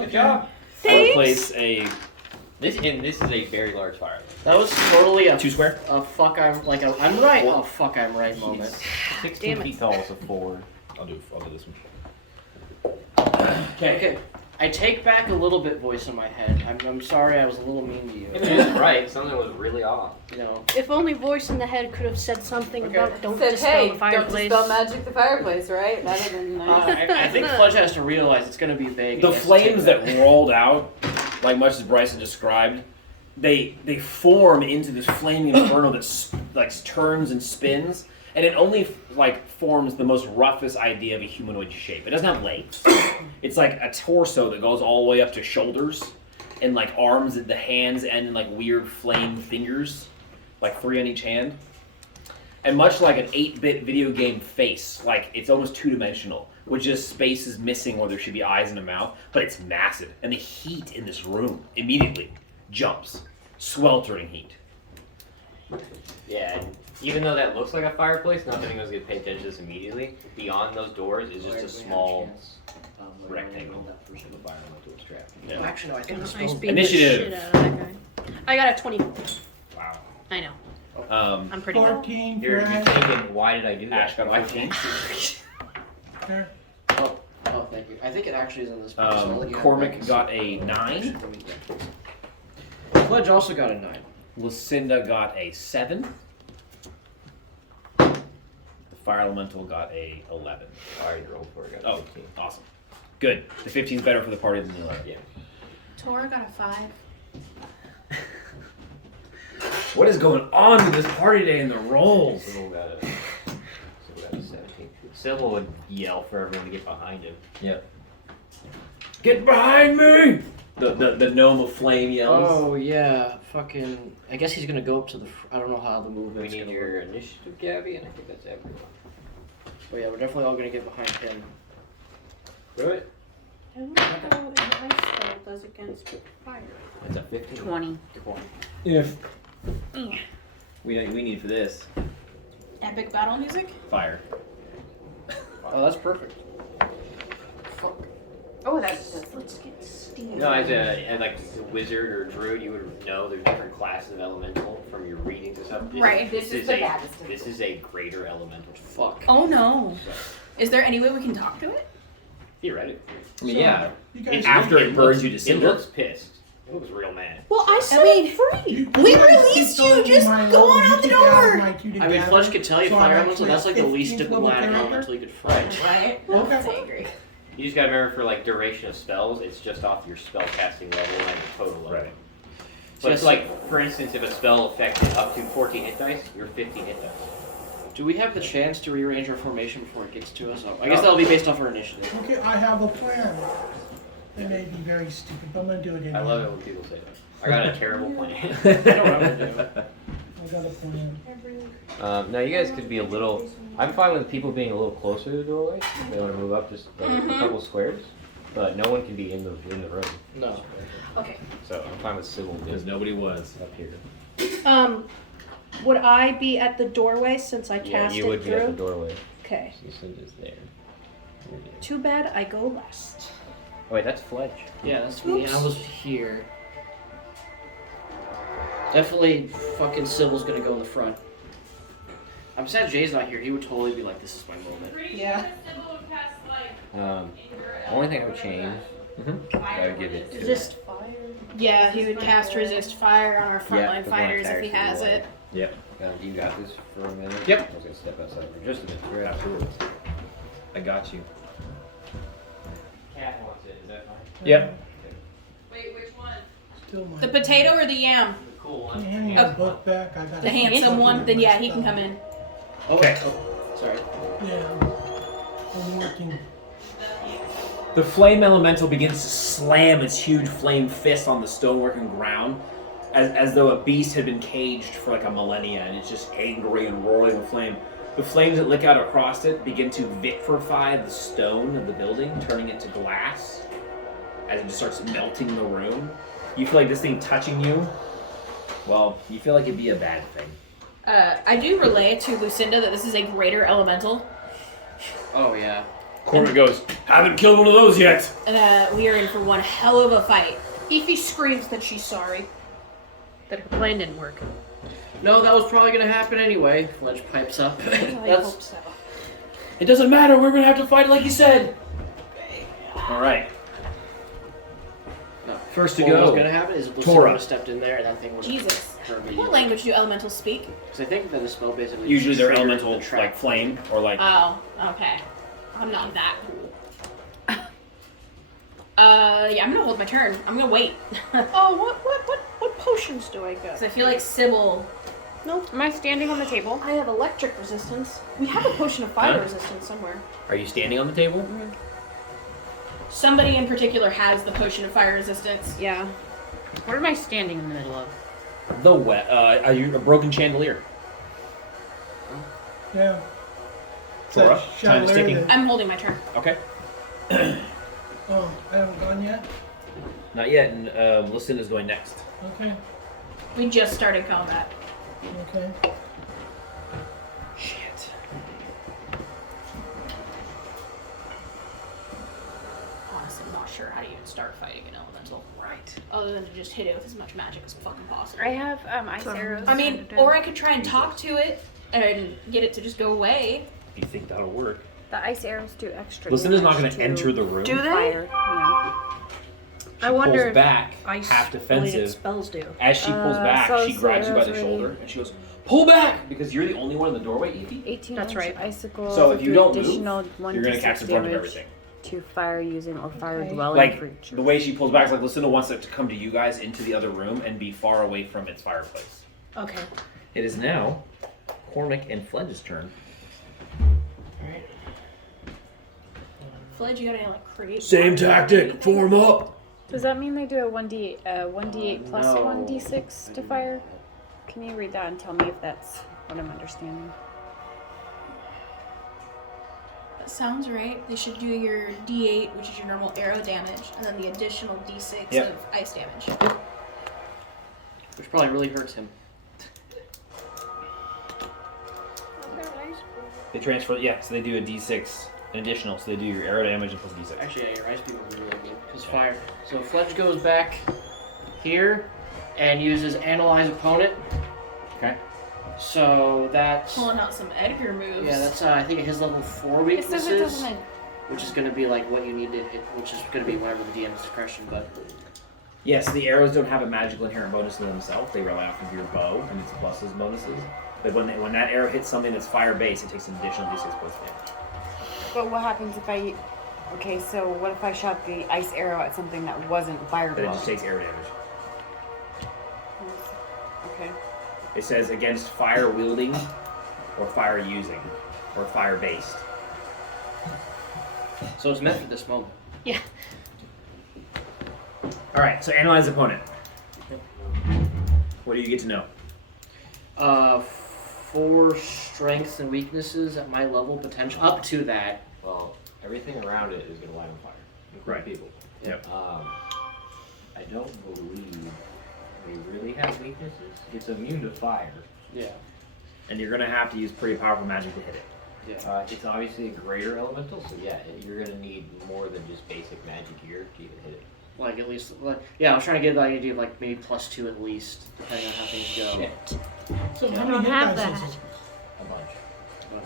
Good job. Place a. This is a very large fire. That was totally a 2 square. A fuck I'm like a I'm right. Oh fuck I'm right moment. 16 feet tall, so 4. I'll do this one. Okay. I take back a little bit voice in my head. I'm sorry I was a little mean to you. It was right. Something was really off. You know. If only voice in the head could have said something about don't Said, dispel hey, the fireplace. don't dispel magic the fireplace, right? That would have been nice. I think Fudge has to realize it's going to be vague. The flames that rolled out, like much as Bryson described, they form into this flaming inferno that like turns and spins, and it only like forms the most roughest idea of a humanoid shape. It doesn't have legs. It's like a torso that goes all the way up to shoulders, and like arms at the hands end in like weird flame fingers, like 3 on each hand. And much like an 8-bit video game face, like it's almost 2-dimensional, with just spaces missing where there should be eyes and a mouth, but it's massive. And the heat in this room immediately jumps. Sweltering heat. Yeah, and even though that looks like a fireplace, not that anyone's going to pay attention to this immediately. Beyond those doors is just a small rectangle. Yeah. Actually, no, I think Ice beam Initiative. the shit out of that guy. I got a 24. Wow. I know. Um, I'm pretty good. 14 You're for Ash. thinking, why did I do that? Ash got a 15. There. Oh, thank you. I think it actually is in this book. so I'll let you have Cormac that. got a 9. Fudge also got a 9. Lucinda got a 7. The fire elemental got a 11. I already rolled for it. Oh, awesome. Good. The 15 is better for the party than the 11. Yeah. Tora got a 5. What is going on with this party today in the rolls? Sybil got a 17. Sybil would yell for everyone to get behind him. Yep. Get behind me! The gnome of flame yells. Oh yeah, fucking. I guess he's gonna go up to the. I don't know how the We movement's need gonna your work. initiative, Gabby, and I think that's everyone. But yeah, we're definitely all gonna get behind him. Really? I don't know what an ice spell does against fire. That's a 15. 20. If we need for this Epic battle music? fire. Oh, that's perfect. Fuck. Oh, that's Let's get steam. No, as a wizard or druid, you would know there's different classes of elemental from your readings and stuff. Right. This is the baddest of This is a greater elemental. Fuck. Oh no. Is there any way we can talk to it? Theoretically. I mean, yeah. You guys, After it burns you to It cinder. looks pissed. It looks real mad. Well, I set mean, it free. you We guys released keep you. going Just my go level, on you out the keep adding door. my two I mean, together, Fudge could tell you so I'm fire elemental. actually That's like the least 15th diplomatic level character. elemental you could fight. right? Okay. I agree. You just gotta remember for like duration of spells, it's just off your spell casting level and the total level. Right. But Yes. it's like, for instance, if a spell affected up to 14 hit dice, you're 15 hit dice. Do we have the chance to rearrange our formation before it gets to us? Oh, I guess that'll be based off our initiative. Okay, I have a plan. It may be very stupid, but I'm gonna do it anyway. I love it when people say that. I got a terrible plan. I know what I'm gonna do. I got a plan. Now you guys could be a little. I'm fine with people being a little closer to the doorway. If they want to move up just like a couple squares, but no one can be in the room. No. Okay. So I'm fine with Sybil Because being nobody was. up here. Would I be at the doorway since I Yeah, cast you it would be at the through? doorway. Okay. So Cinder's there. Too bad I go last. Oh wait, that's Fledge. Yeah, that's me. I was here. Definitely, fucking Sybil's gonna go in the front. I'm sad Jay's not here. He would totally be like, "This is my moment." Yeah. Only thing I would change. I would give it to. Resist fire. Yeah, he would cast resist fire on our frontline the fighters if he fire has should be it. Yep. You got this for a minute. Yep. I was gonna step outside for just a minute. You're Absolutely. I got you. Cat wants it. Is that fine? Yep. Wait, which one? Still my The potato or the yam? The cool I'm one. handing the book back. I got The handsome one? Then yeah, he can come in. Okay. Oh, sorry. Yeah. I'm working. The flame elemental begins to slam its huge flame fist on the stonework and ground, as though a beast had been caged for like a millennia, and it's just angry and roaring with flame. The flames that lick out across it begin to vitrify the stone of the building, turning it to glass, as it just starts melting the room. You feel like this thing touching you, well, you feel like it'd be a bad thing. I do relay to Lucinda that this is a greater elemental. Oh yeah. Cormac goes, haven't killed one of those yet. We are in for one hell of a fight. Ify screams that she's sorry. That her plan didn't work. No, that was probably gonna happen anyway. Fledge pipes up. I That's hope so. It doesn't matter. We're gonna have to fight like you said. All right. no. First to What was go. gonna happen is Lucinda Torah. would have stepped in there and that thing would have Jesus. her What immediately. language do elementals speak? Because I think that the spell basically Usually they're triggers elemental, the trap. like flame or like. Oh, okay. I'm not that cool. Yeah, I'm gonna hold my turn. I'm gonna wait. Oh, what potions do I get? Because I feel like Sybil. Nope. Am I standing on the table? I have electric resistance. We have a potion of fire Huh? resistance somewhere. Are you standing on the table? Somebody in particular has the potion of fire resistance. Yeah. What am I standing in the middle of? The wet. A broken chandelier. Yeah. Torah. That Time is chandelier ticking. that- I'm holding my turn. Okay. Oh, I haven't gone yet? Not yet, and Lucinda's going next. Okay, We just started combat. okay. Shit. Honestly, I'm not sure how to even start fighting an elemental. Right. Other than to just hit it with as much magic as fucking possible. I have ice arrows. I mean, or I could try and talk to it and get it to just go away. You think that'll work? the ice arrows do extra. Lucinda's not going damage to enter the room. Do they? Fire. Yeah. I wonder Pulls if back, ice half related defensive. spells do. As she pulls back, so she it's grabs you by arrows the already. shoulder and she goes, "Pull back!" Because you're the only one in the doorway, Evie. 18 That's inch right. icicles. So if you do don't move, additional You're going to catch the brunt of damage everything. to fire using or fire Okay. dwelling Like creatures. the way she pulls back is like Lucinda wants it to come to you guys into the other room and be far away from its fireplace. Okay. It is now Cormac and Fledge's turn. Fledge, you gotta like create. Same tactic. Form up. Does that mean they do a 1d8 plus No. 1d6 to fire? Can you read that and tell me if that's what I'm understanding? That sounds right. They should do your D8, which is your normal arrow damage, and then the additional D6 Yep. of ice damage. Which probably really hurts him. They transfer. Yeah, so they do a d6 an additional. So they do your arrow damage and plus d6. Actually, yeah, your ice beam would be really good because fire. So Fledge goes back here and uses Analyze Opponent. Okay. So that's Pulling out some Edgar moves. yeah, that's I think his level 4 It says it weaknesses, doesn't. which is going to be like what you need to hit, which is going to be whatever the DM's discretion. But Yes, the arrows don't have a magical inherent bonus to themselves. They rely off of your bow and its pluses and bonuses. But when that arrow hits something that's fire based, it takes an additional d6 points of damage. But what happens if I? Okay, so what if I shot the ice arrow at something that wasn't fire Then it dwelling? just takes arrow damage. Okay. It says against fire wielding, or fire using, or fire based. so it's meant for this moment. Yeah. All right. So analyze opponent. What do you get to know? 4 strengths and weaknesses at my level potential. Up to that. Well, everything around it is going to light on fire, including Right. people. Yep. I don't believe they really have weaknesses. It's immune to fire. Yeah. And you're gonna have to use pretty powerful magic to hit it. Yeah. It's obviously a greater elemental, so yeah, you're going to need more than just basic magic gear to even hit it. Like at least, like, yeah. I was trying to get the idea of like maybe +2 at least, depending on how things go. Shit. So I how don't many have hit dice that. is it? A bunch. Bunch.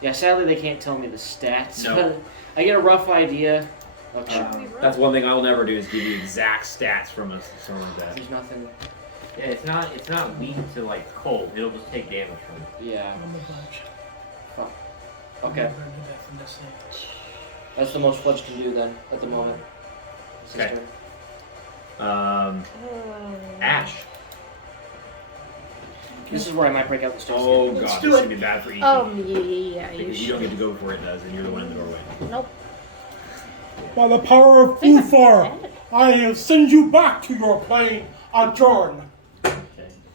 Yeah, sadly they can't tell me the stats. No. But I get a rough idea. Okay. That's one thing I will never do is give you exact stats from someone like that. There's nothing. Yeah, it's not weak to like cold. It'll just take damage from it. Yeah. I'm a bunch. Fuck. I'm Okay. never gonna do that from this thing. That's the most Fledge can do then at the moment. It's his Okay. turn. Ash. This is where I might break out the stairs. Oh again. god, Let's this do is it. gonna be bad for Evie. Yeah. because you don't get to go before it does, and you're the one in the doorway. Nope. By the power of Ufar, I send you back to your plane, adjourn. Okay.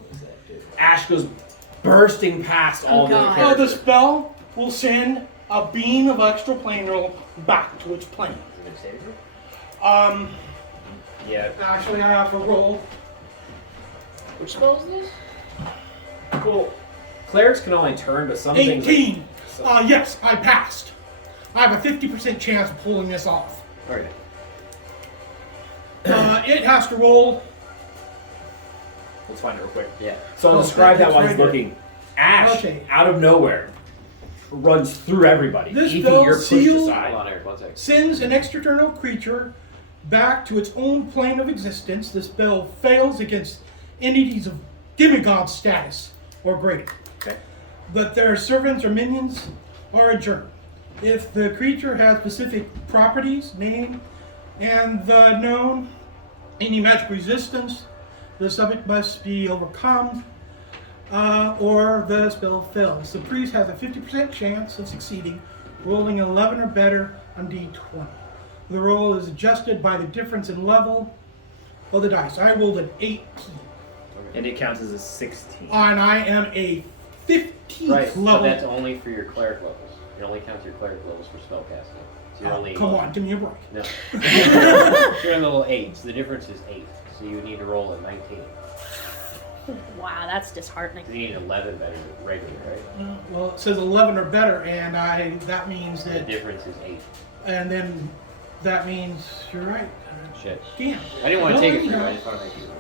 What's that do? Ash goes bursting past all the God. other Now the characters. spell will send a beam of extra plane roll back to its plane. Is it going to save you? Yeah. Actually I have to roll. Which spell is this? Cool. Clerics can only turn, but some things. 18. Yes, I passed. I have a 50% chance of pulling this off. Okay. It has to roll. Let's find it real quick. Yeah. So I'll Oh, describe that it's while right he's there. looking. Ash, Okay. out of nowhere, runs through everybody. This Evie, spell you're pushed sealed- Hold aside. on, Eric. 1 second. Sends an external creature back to its own plane of existence. The spell fails against entities of demigod status or greater. Okay. But their servants or minions are adjourned. If the creature has specific properties, name, and the known any magic resistance, the subject must be overcome, or the spell fails. The priest has a 50% chance of succeeding, rolling an 11 or better on D20. The roll is adjusted by the difference in level of the dice. I rolled an 18, And it counts as a 16. and I am a 15th Right, but level. that's only for your cleric levels. It only counts your cleric levels for spellcasting. So you're only Come on, give me a break. No. You're in level 8, so the difference is 8. So you need to roll a 19. Wow, that's disheartening. You need 11 better regular, right? Well, it says 11 or better, and that means The that, difference is 8. and then that means you're right. Shit. Damn. I didn't want to No, take it from you, no. I just want to make you lose.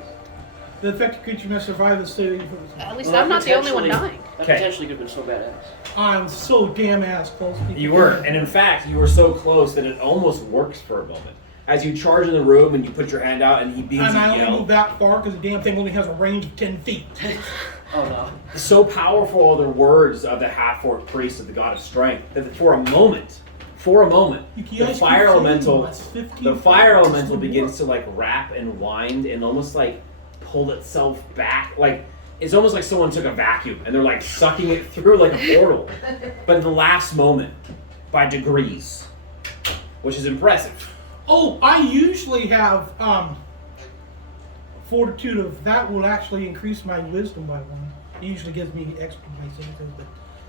The affected creature must survive the saving throw. At least Well, I'm not the only one potentially- dying. That Okay. potentially could have been so badass. I'm so damn ass close. You were, and in fact, you were so close that it almost works for a moment. As you charge in the room and you put your hand out and he beams And I you, only yell. move that far because the damn thing only has a range of 10 feet. Oh no. So powerful are the words of the half-orc priest of the god of strength that for a moment, You the guys fire keep saying elemental, that's 15 the fire feet. elemental This begins would to like wrap and wind and almost like pull itself back. Like it's almost like someone took a vacuum and they're like sucking it through like a portal. But in the last moment, by degrees, which is impressive. work. Oh, I usually have fortitude of that will actually increase my wisdom by 1. It usually gives me extra my savings, but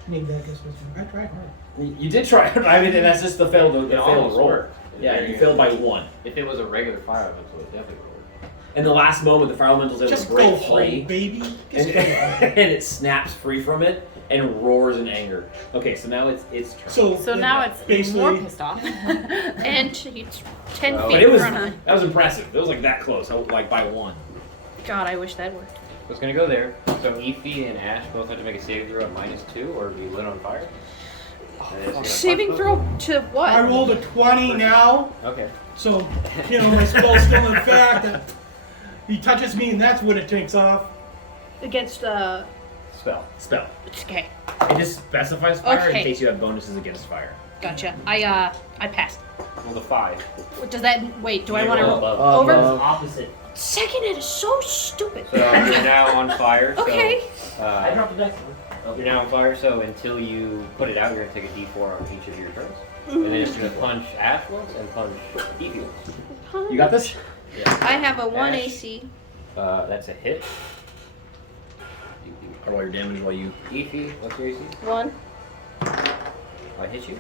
maybe that gets this one. I tried hard. You did try. I mean, and that's just the failed. The It failed almost roll. worked. Yeah, Very you good. failed by 1. If it was a regular fire elemental, it definitely would. In the last moment, the fire elemental's able Just to break go free, home, baby. and, Just go home. and it snaps free from it and roars in anger. Okay, so now it's turn. So now it's basically more pissed off. And it's 10 Well, feet but it was in front of me. that was impressive. It was like that close, like by 1. God, I wish that worked. So it's going to go there. So Efi and Ash both have to make a saving throw at -2 or be lit on fire. And it's gonna Saving punch throw both to what? I rolled a 20 now, of them. Okay. so, my spell's still in effect. He touches me, and that's when it takes off. Against, Spell. Spell. it's okay. It just specifies fire in Okay. case you have bonuses against fire. Gotcha. I passed. Roll the 5. What does that, wait, do I You want to roll roll above. over? Opposite. Second hit is so stupid. So you're now on fire. So, Okay. dropped the dice. You're now on fire, so until you put it out, you're going to take a d4 on each of your turns. And then it's going to punch Ash once and punch Efi once. You got this? I have a 1 Ash. AC. That's a hit. I roll your damage while you. Efi, what's your AC? 1. I hit you.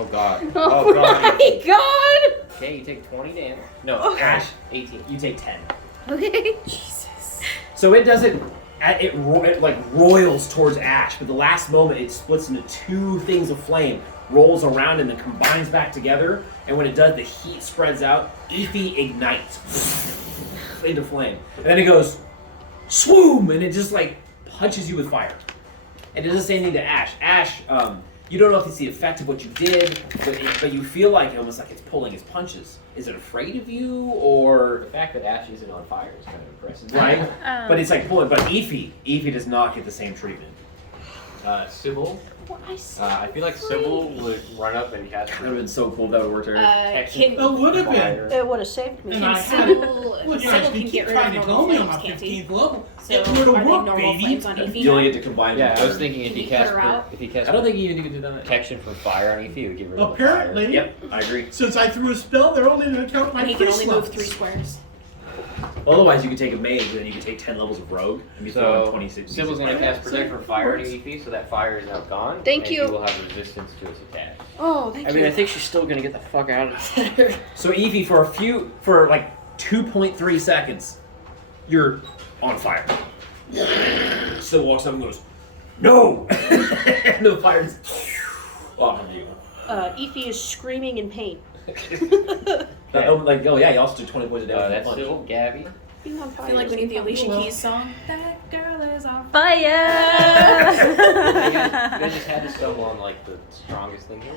Oh god. Oh, god. my god! Okay, you take 20 damage. No, Ash, 18. You take 10. Okay. So it doesn't. It like roils towards Ash, but the last moment it splits into 2 things of flame, rolls around, and then combines back together. And when it does, the heat spreads out. Efi ignites into flame, and then it goes swoom, and it just like punches you with fire. And it doesn't say anything to Ash. Ash, you don't know if it's the effect of what you did, but you feel like almost like it's pulling his punches. Is it afraid of you, or The fact that Ash isn't on fire is kind of impressive. right? But it's like pulling. But Efi does not get the same treatment. Sybil. What I said. I feel like Sybil would run up and cast That would have been so cool if that would work. protection. Can, It would have been. Fire. it would have saved me. And I Can had it. Sybil, Well, you Sybil guys can keep get rid trying of to normal tell me on flames, my can't he? 15th level. So It would are have they worked, normal baby. flames on Efi? You only get to combine. Yeah, them I was for- thinking if Can he you cut cast her out? if he cast I don't think you even do that. protection from fire on Efi, it would get rid of Apparently, the Yep, I agree. since I threw a spell, they're only going to count my And he can priest only move levels. 3 squares. Otherwise, you could take a mage, and then you could take 10 levels of rogue, and be fire. throwing So 26. Sybil's going to fire. cast protection from fire on Efi, so that fire is now gone. Thank and you. You will have resistance to its attack. Oh, thank I you. mean, I think she's still gonna get the fuck out of there. So Efi, for like 2.3 seconds, you're on fire. Still walks up and goes, No! And the fire just off of you. Efi is screaming in pain. Oh yeah, you also took 20 points of damage. That's from the still Gabby. Being on I fire. feel like we need the Alicia Well, Keys song. That girl is on Fire! You guys just had to stumble on like the strongest thing here.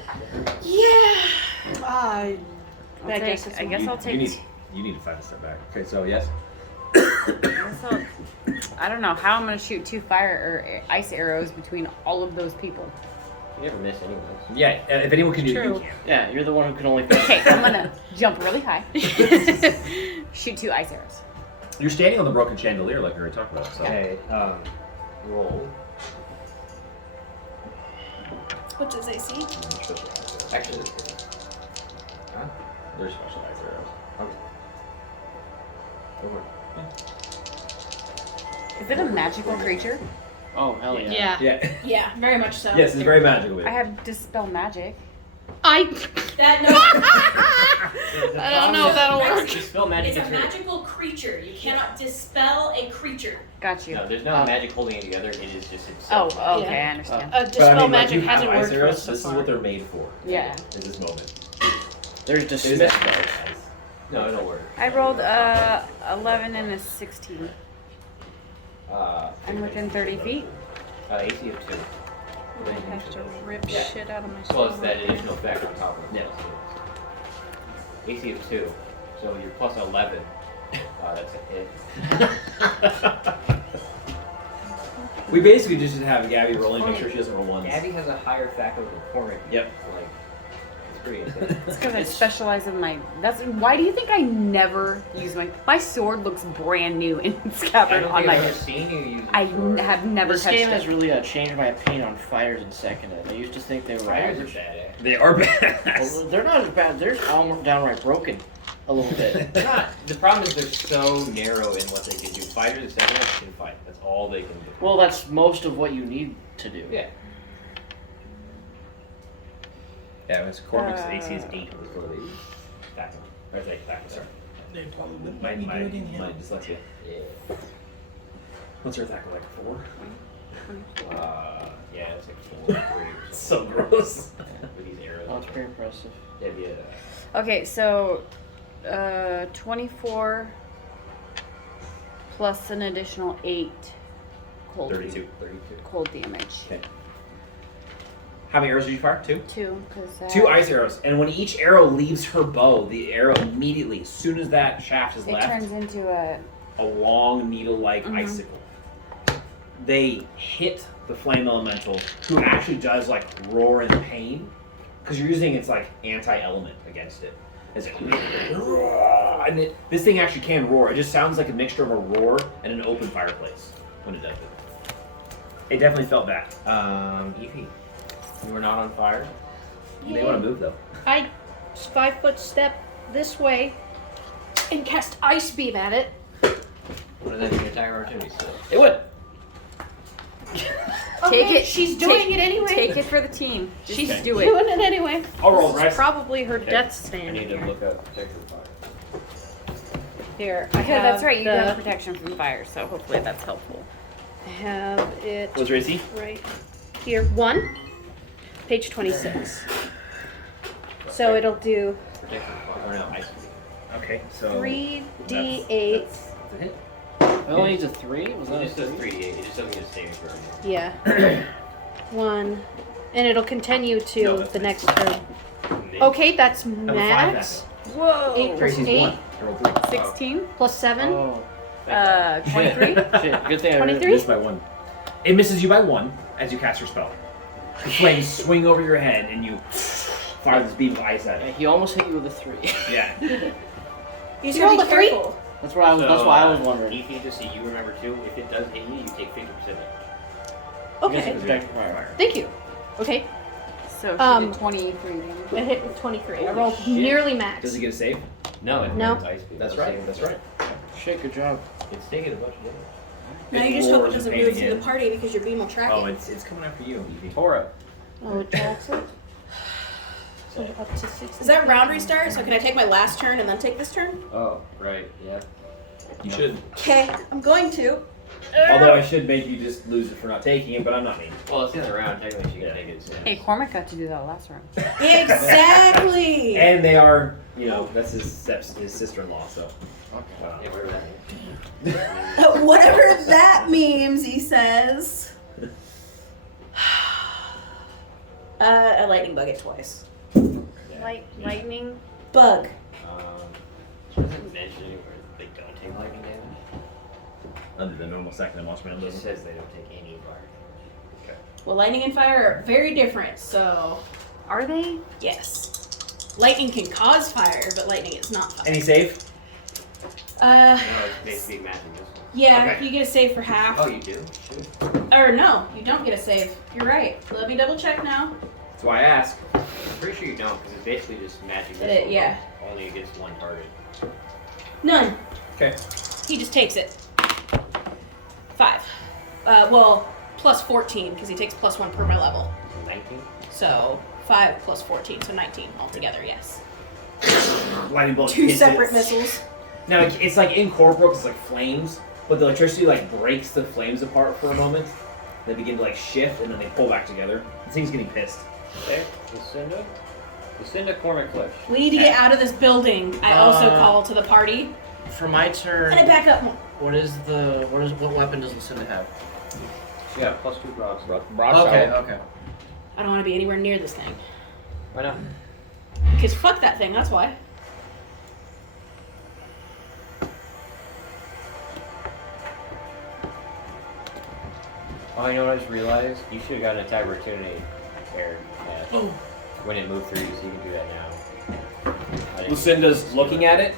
I I guess it's I guess I'll take. You need to find a step back. Okay, so yes. I don't know how I'm gonna shoot 2 fire or ice arrows between all of those people. You never miss anyways. Yeah, if anyone can do it, you True. can. Yeah, you're the one who can only. Okay, I'm gonna jump really high. Shoot 2 ice arrows. You're standing on the broken chandelier like we already talked about. So. Okay, roll. What's his AC? Actually, Huh? There's specialized arrows. Okay. over. Is it a magical creature? Oh hell yeah. Yeah. Yeah. Yeah, very much so. Yes, it's very magical. I have dispel magic. That no. I don't know if that'll work. Dispel magic. It's a magical creature. You cannot dispel a creature. Got you. No, there's no magic holding it together. It is just itself. Oh, okay, Yeah. I understand. Dispel magic you hasn't have ice worked for arrows, us so This is far. what they're made for. Yeah. Is this moment. There's It just is Smith. actually No, it'll work. I rolled 11 and a 16. I'm within 30 feet. AC of 2. I have to rip Yeah. shit out of my Plus soul. that additional effect on top of it. Yeah. AC of 2. So you're plus 11. That's a hit. We basically just have Gabby rolling, make sure she doesn't roll ones. Gabby has a higher factor than Cormac. Yep. Like, it's pretty insane. It's because I specialize in my. That's why do you think I never use my sword looks brand new in I scabbard don't on think my. I've ever seen you use I a sword. have never This touched game it. has really changed my opinion on fighters in second ed. I used to think they were Fighters are average. badass. They are badass. Well, they're not as bad. They're almost downright broken, a little bit. They're not. The problem is they're so narrow in what they can do. Fighters in second ed can fight. That's all they can do. Well, that's most of what you need to do. Yeah. Yeah, it's Cormac's AC is 8 before they tackle. Or it's like tackle, sorry. They probably wouldn't My let me do it in my him. dyslexia. Yeah. What's her tackle like? 4? Yeah, it's like 4 or 3 or something. So gross. With these arrows. Oh, it's pretty impressive. That'd be a Okay, so 24 plus an additional 8 cold 32. cold damage. Okay. How many arrows did you fire? 2? 2, because 2 ice arrows, and when each arrow leaves her bow, the arrow immediately, as soon as that shaft is it left, turns into a. a long needle-like Mhm. icicle. They hit the flame elemental, who actually does like roar in pain, because you're using its like anti-element against it. It's like, and this thing actually can roar. It just sounds like a mixture of a roar and an open fireplace when it does it. It definitely felt that. Evie. You were not on fire. You may want to move though. I 5-foot step this way and cast Ice Beam at it. What does that mean? Attack opportunity still. It would. Take it. She's doing it anyway. Take it for the team. Just She's do it. doing it anyway. I'll roll, This is right? probably her Okay. death I stand. need to Here. look up protector fire. Here, I Yeah, have that's right. You the, have protection from fire, so hopefully that's helpful. I have it What's your AC? right here. 1, page 26. So it'll do Protector fire. Or no, ice beam. Okay, so 3d8. That's a hit. It only needs a 3? Was It that just a does 3? 3d8. It just doesn't get a saving throw. Yeah. 1. And it'll continue No, to that's the nice. next turn. Okay, that's Have a 5 max. Whoa. 8 plus Tracy's 8 1. I rolled 3. 16. plus 7. Oh. 23. Shit, good thing I 23? Missed by 1. It misses you by 1 as you cast your spell. The flames swing over your head and you fire this beam of ice at Yeah, it. he almost hit you with a 3. Yeah. You rolled a 3? That's what I was. That's why I was wondering. Evie, just so you remember too, if it does hit you, you take 50% damage. Okay. Protector fire. Thank you. Okay. So she Um, did 23 damage. I hit with 23. I Holy rolled shit. nearly max. Does it get a save? No, it No. burns ice beam. That's It'll right. save That's it. right. Shit, good job. It's taking a bunch of damage. Now It you just hope it roars in doesn't pain move through again. the party because your beam will track Oh, it. it's coming after you, Evie. Tora. Oh, it tracks it. So up to 60. Is that round restart? So can I take my last turn and then take this turn? Oh, right. Yeah. You should. Okay, I'm going to. Although I should make you just lose it for not taking it, but I'm not mean. Well, it's the other round. Technically, she can take it. Hey, Cormac got to do that last round. Exactly. And they are, that's his sister-in-law, so. Yeah, whatever that means. Whatever that means, he says. A lightning bug it twice. Lightning. Bug. Does it mention anywhere that they don't take lightning damage? Under the normal second and watch man It does. just says they don't take any fire damage. Well, lightning and fire are very different, so Are they? yes. Lightning can cause fire, but lightning is not fire. Any save? No, it's basically magic missile. Yeah, Okay. you get a save for half. Oh, you do? Shoot. Or no, you don't get a save. You're right. Let me double check now. That's why I ask. I'm pretty sure you don't, because it's basically just magic missile. Yeah. Only against one target. None. Okay. He just takes it. 5. Well, plus 14, because he takes plus 1 per my level. 19? So 5 plus 14, so 19 altogether, yes. Lightning bolt 2 hits separate it. missiles. Now, it's like incorporeal, it's like flames, but the electricity breaks the flames apart for a moment. They begin to shift, and then they pull back together. This thing's getting pissed. Okay, Lucinda Cormac Clutch. We need to get out of this building. I also call to the party. For my turn, And I back up more. what weapon does Lucinda have? She got +2 rocks. Okay. I don't want to be anywhere near this thing. Why not? Because fuck that thing, that's why. Oh, you know what I just realized? You should have gotten an attack opportunity there. When it moved through you, so you can do that now. I didn't- Lucinda's looking at it,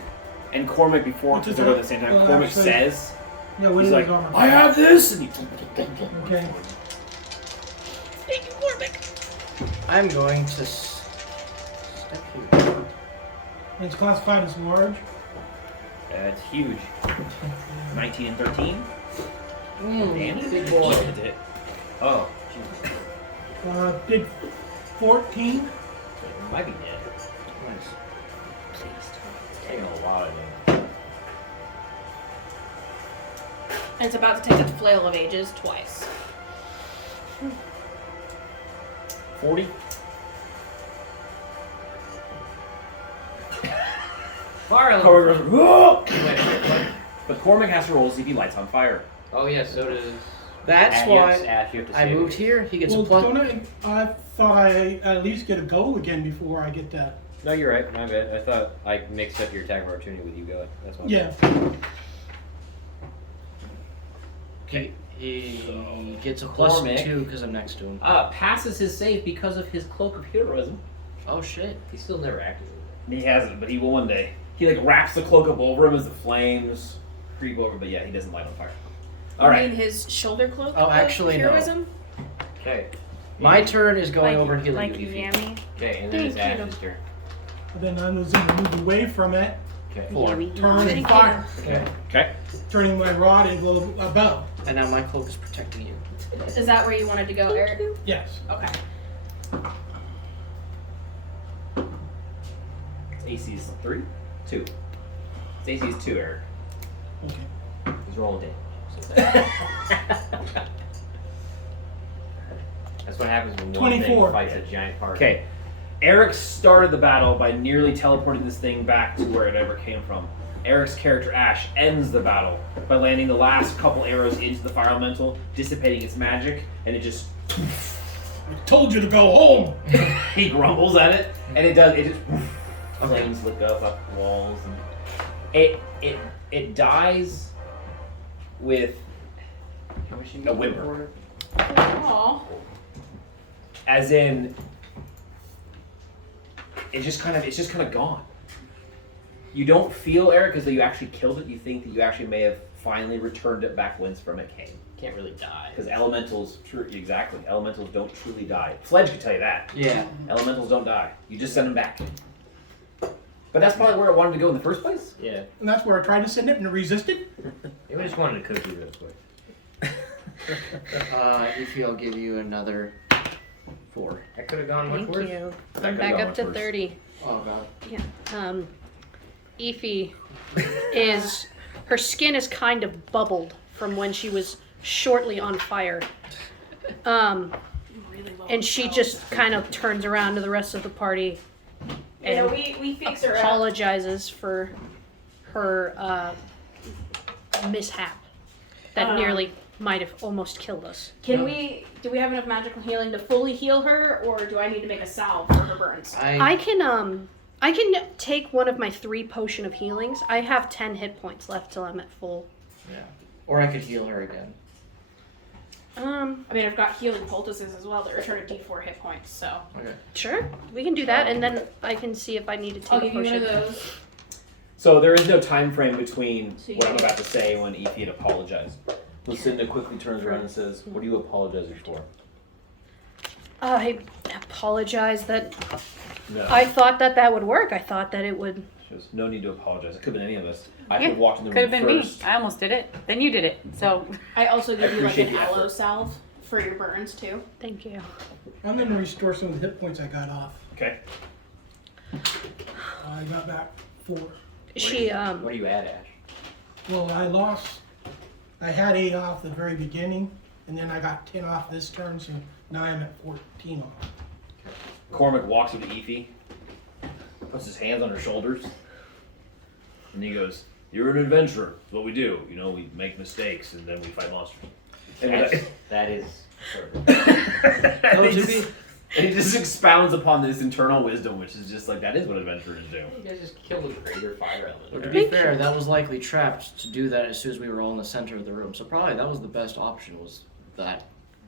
and Cormac, before, Which is because they're at that? the same time, Well, Cormac actually- says, Yeah, what he's is like, his armor? I have this! And he... Okay. Thank you, Cormac. I'm going to step here. And it's classified as large. That's huge. 19 and 13. Damn, big boy. Oh, Big 14. it might be dead. Nice. It's taking a while to do. And it's about to take its flail of ages twice. 40. Fire Cormac goes, "Whoa!" Wait. But Cormac has to roll to see if he lights on fire. Oh yeah, so does. That's Ash, why Ash, you have to I save moved it. here. He gets Well, a plus. don't I thought I at least get a go again before I get that. No, you're right. My bad. I thought I mixed up your attack of opportunity with you going. That's my Yeah. He gets a plus Cormac. 2 because I'm next to him. Passes his save because of his cloak of heroism. Oh shit. He's still never activated. He hasn't, but he will one day. He wraps the cloak up over him as the flames creep over, but yeah, he doesn't light on fire. All You right. mean his shoulder cloak? Oh, of actually, no. heroism? Okay. My turn is going over and healing Like you. you, Yami. Okay, and then it's Thank you. Ash's turn. Then I was going to move away from it, Okay. turn and fire, Okay. turning my rod into a bow. And now my cloak is protecting you. Is that where you wanted to go, Eric? Yes. Okay. AC is 3? 2. Its AC is 2, Eric. Okay. He's rolling damage. So that's what happens when one 24. thing fights a giant party. Okay. Eric started the battle by nearly teleporting this thing back to where it ever came from. Eric's character Ash ends the battle by landing the last couple arrows into the fire elemental, dissipating its magic, and it just I told you to go home. he grumbles at it, and it just flames lick up the walls, and it dies with a whimper, Aww. as in it's just kind of gone. You don't feel, Eric, as though you actually killed it. You think that you actually may have finally returned it back whence from it came. Can't really die. Because elementals don't truly die. Fledge can tell you that. Yeah. Elementals don't die. You just send them back. But that's probably where it wanted to go in the first place. Yeah. And that's where I tried to send it and it resisted. Maybe I just wanted a cookie real quick. If I'll give you another 4. I could have gone much Thank worse. you. That I'm could've back gone up much to worse. 30. Oh god. Yeah. Ify is her skin is kind of bubbled from when she was shortly on fire. And she just kind of turns around to the rest of the party You know, and we fix her up. apologizes for her mishap that nearly might have almost killed us. Do we have enough magical healing to fully heal her, or do I need to make a salve for her burns? I can take one of my 3 potion of healings. I have 10 hit points left till I'm at full. Yeah. Or I could heal her again. I mean, I've got healing poultices as well that return a d4 hit points, so. Okay. Sure, we can do that, and then I can see if I need to take I'll a give you one potion. of those. So there is no time frame between So you what I'm get- about to say when Effie had apologized. Lucinda quickly turns around and says, "What are you apologizing for?" I apologize that No. I thought that would work. I thought that it would. She goes, "No need to apologize. It could have been any of us. I Yeah, could have walked in the Could room have been first." me. I almost did it. Then you did it. So I also give you like appreciate an the effort. aloe salve for your burns too. Thank you. I'm going to restore some of the hit points I got off. Okay. I got back 4. She What are you at, Ash? Well, I had 8 off the very beginning, and then I got 10 off this turn, so now I'm at 14 off. Cormac walks up to Effie, puts his hands on her shoulders, and he goes, "You're an adventurer. It's what we do. You know, we make mistakes and then we fight monsters." And That is. and he just expounds upon this internal wisdom, which is just like, that is what adventurers do. You guys just killed a greater fire Well, element. to be fair, that was likely trapped to do that as soon as we were all in the center of the room. So probably that was the best option, was that,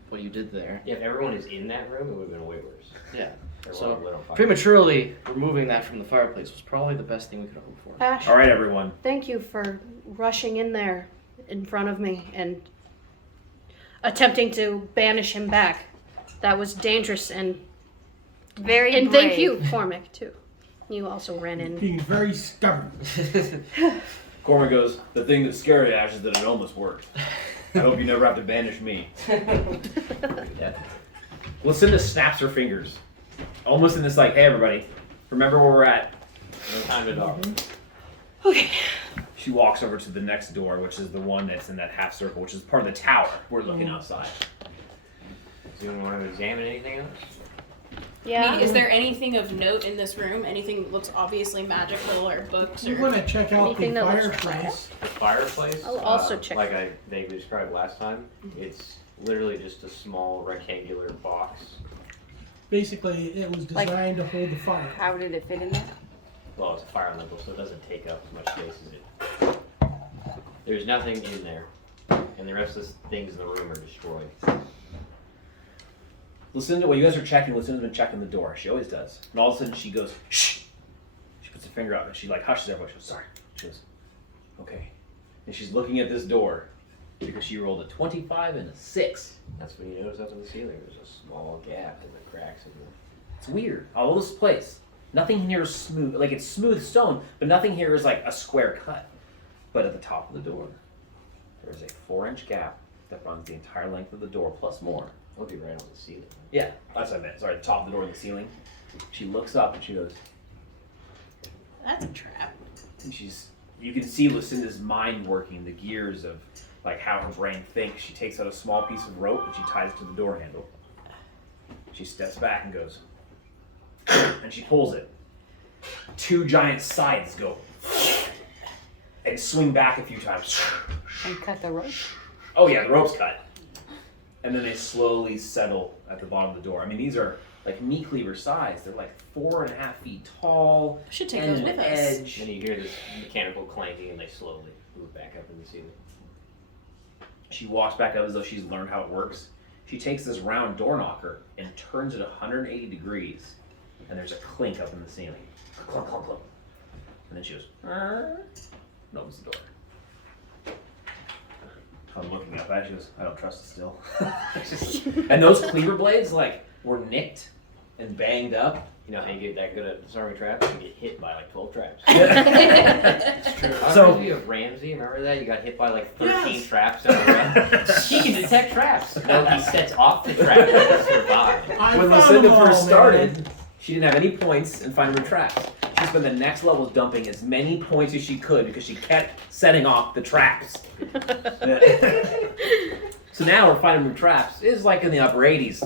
what you did there. Yeah, if everyone is in that room, it would have been way worse. Yeah. Everyone So, lit on fire. prematurely removing that from the fireplace was probably the best thing we could hope for. Ash, All right, everyone. thank you for rushing in there in front of me and attempting to banish him back. That was dangerous, and very thank brave. you, Cormac, too. You also ran in. Being very stubborn. Cormac goes, "The thing that scared Ash is that it almost worked. I hope you never have to banish me." Yeah. Lucinda snaps her fingers, almost in this like, "Hey, everybody, remember where we're at." No time to talk. Okay. She walks over to the next door, which is the one that's in that half circle, which is part of the tower. We're looking outside. Does anyone want to examine anything else? Yeah. I mean, is there anything of note in this room? Anything that looks obviously magical or books You or? want to check out Anything the that looks fireplace. The fireplace. I'll also check Like I vaguely described last time, it's literally just a small rectangular box. Basically, it was Like- designed to hold the fire. How did it fit in there? Well, it's a fire elemental, so it doesn't take up as much space as it. There's nothing in there, and the rest of the things in the room are destroyed. Lucinda, while you guys are checking, Lucinda's been checking the door. She always does. And all of a sudden she goes, "Shh!" She puts her finger out and she like hushes everybody. She goes, "Sorry." She goes, "Okay." And she's looking at this door because she rolled a 25 and a 6. That's when you notice up in the ceiling. There's a small gap in the cracks in the. It's weird. All this place. Nothing here is smooth. Like, it's smooth stone, but nothing here is like a square cut. But at the top of the door, there is a 4-inch gap that runs the entire length of the door, plus more. It'll be right on the ceiling. Yeah, that's what I meant. Sorry, the top of the door and the ceiling. She looks up and she goes, That's a trap. and you can see Lucinda's mind working, the gears of like how her brain thinks. She takes out a small piece of rope and she ties it to the door handle. She steps back and goes, and she pulls it. 2 giant scythes go and swing back a few times. And cut the rope. Oh yeah, the rope's cut. And then they slowly settle at the bottom of the door. I mean, these are like meat cleaver size. They're like 4.5 feet tall. We should take and those an with us. edge. And you hear this mechanical clanking, and they slowly move back up in the ceiling. She walks back up as though she's learned how it works. She takes this round door knocker and turns it 180 degrees, and there's a clink up in the ceiling. Clunk, clunk, clunk. And then she goes, and opens the door. I'm looking up at it. She goes, "I don't trust it still." And those cleaver blades, like, were nicked and banged up. You know how you get that good at disarming traps? You get hit by like 12 traps. It's true. So- You have Ramsey, remember that? You got hit by like 13 Yes. traps in a row. He can detect traps. No, he sets off the trap to survive. I When found Lucinda them all, first started, man. she didn't have any points in finding her traps. She to spend the next levels dumping as many points as she could because she kept setting off the traps. So now we're finding new traps. It's like in the upper 80s.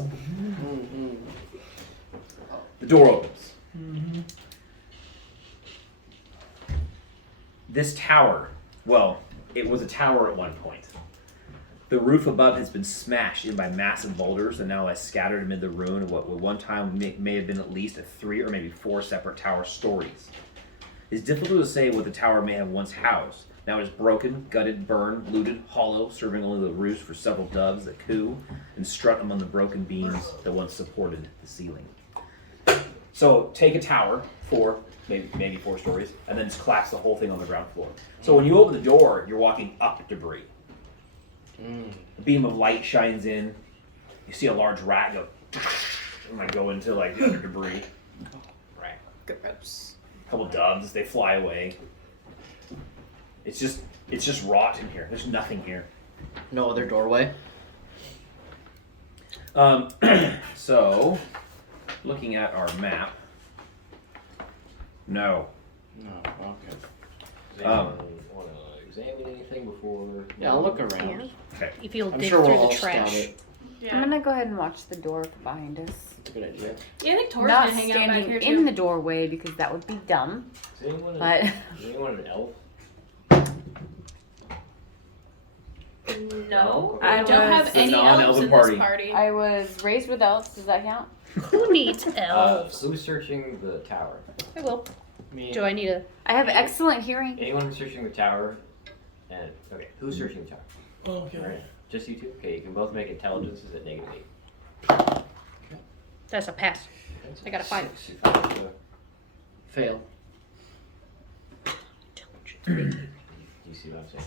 The door opens. This tower, well, it was a tower at one point. The roof above has been smashed in by massive boulders and now lies scattered amid the ruin of what at one time may have been at least 3 or maybe 4 separate tower stories. It's difficult to say what the tower may have once housed. Now it is broken, gutted, burned, looted, hollow, serving only the roost for several doves that coo and strut among the broken beams that once supported the ceiling. So take a tower, 4, maybe 4 stories, and then just collapse the whole thing on the ground floor. So when you open the door, you're walking up debris. A beam of light shines in. You see a large rat go, and go into like the other debris. Right. Gross. A couple doves, they fly away. It's just rot in here. There's nothing here. No other doorway. So, looking at our map. No. No. Okay. Does anyone want to examine anything before? Yeah, I'll look around. Yeah. Okay. If you'll I'm dig sure we'll through all the scout trash. it. I'm gonna go ahead and watch the door behind us. That's a good idea. Yeah, I think Tor's Not gonna hang out back standing here in too. the doorway because that would be dumb. Is anyone, But is anyone an elf? No, I I don't have was- any The elves non-elven in party. this party. I was raised with elves. Does that count? Who needs elves? Who's searching the tower? I will. Me. Do I need a? I have excellent hearing. Anyone who's searching the tower? And okay, who's searching the tower? Okay. Alright, just you two. Okay, you can both make intelligences at -8. That's a pass. I got a 5. Fail. Do you see what I'm saying?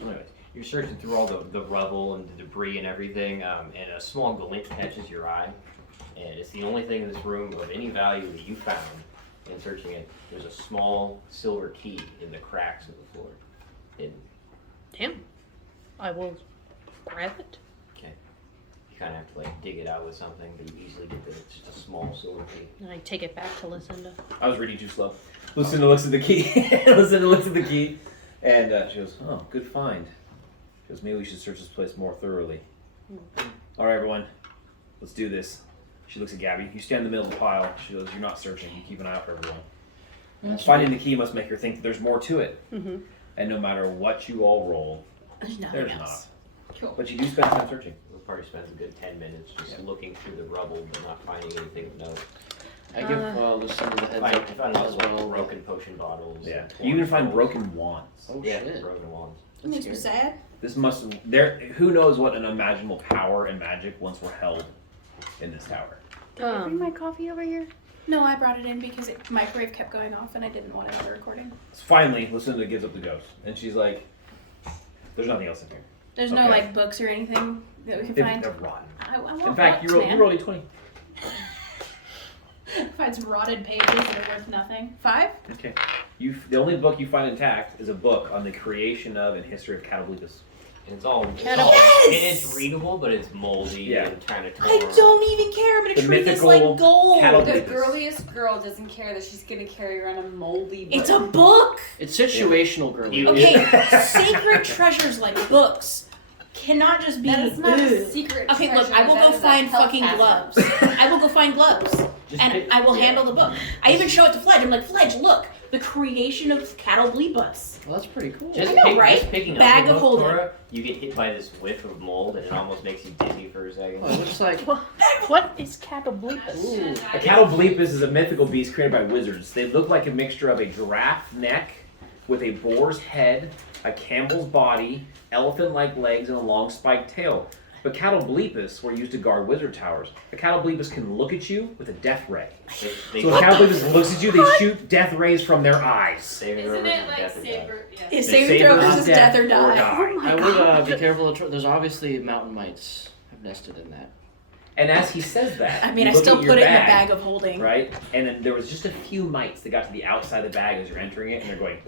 Anyways, you're searching through all the rubble and the debris and everything, and a small glint catches your eye. And it's the only thing in this room of any value that you found in searching it. There's a small silver key in the cracks of the floor. Hidden. Damn. I will grab it. Okay. You kind of have to like dig it out with something, but you easily get that it's just a small silver key. And I take it back to Lucinda. I was reading too slow. Lucinda looks at the key. Lucinda looks at the key, and she goes, "Oh, good find." She goes, "Maybe we should search this place more thoroughly." All right, everyone, let's do this. She looks at Gabby. You stand in the middle of the pile. She goes, "You're not searching. You keep an eye out for everyone." Finding the key must make her think that there's more to it. Mm-hmm. And no matter what you all roll, There's nothing there's else. not. But you do spend time searching. The party spends a good 10 minutes just looking through the rubble but not finding anything of note. I give Lucinda the heads Like, up I found as lots of well. broken potion bottles. Yeah. and You even torn find scrolls. broken wands. Oh Yeah, shit. broken wands. That makes me scary. sad. This must there. Who knows what unimaginable power and magic once were held in this tower? Did I bring my coffee over here? No, I brought it in because the microwave kept going off and I didn't want another recording. So finally, Lucinda gives up the ghost, and she's like, "There's nothing else in here. There's no Okay. like books or anything that we can They're find. rotten." I want In fact, books, you man. rolled a 20. Find some rotted pages that are worth nothing. 5? Okay. The only book you find intact is a book on the creation of and history of Catablipus. And it's all, Yes! and it's readable, but it's moldy Yeah. and kind of torn. I don't even care, but a The tree is mythical like gold. cattle- The This. girliest girl doesn't care that she's gonna carry around a moldy book. It's a book. It's situational, girl. You- Okay, sacred treasures like books cannot just be. That is not a "Ugh." secret Okay, look, treasure, I will that go is a find health fucking hazard. gloves. I will go find gloves. Just And pick- I will yeah. handle the book. I even show it to Fledge. I'm like, Fledge, look, the creation of Catablipus. Well, that's pretty cool. Just, I know, right? just picking Bag up of the book, holding. Tora, you get hit by this whiff of mold, and it almost makes you dizzy for a second. Oh, it looks like. What is Catablipus? Ooh. A Catablipus is a mythical beast created by wizards. They look like a mixture of a giraffe neck with a boar's head, a camel's body, elephant-like legs, and a long spiked tail. But Catablipus were used to guard wizard towers. A Catablipus can look at you with a death ray. They So when Catablipus looks at you, they shoot death rays from their eyes. saving Isn't versus it like death or die. saber? Yeah. Is They saving throw versus versus death or die. Oh my I god. would be careful. There's obviously mountain mites have nested in that. And as he says that, I mean, you I look still at your put it in the bag of holding. right? And then there was just a few mites that got to the outside of the bag as you're entering it, and they're going.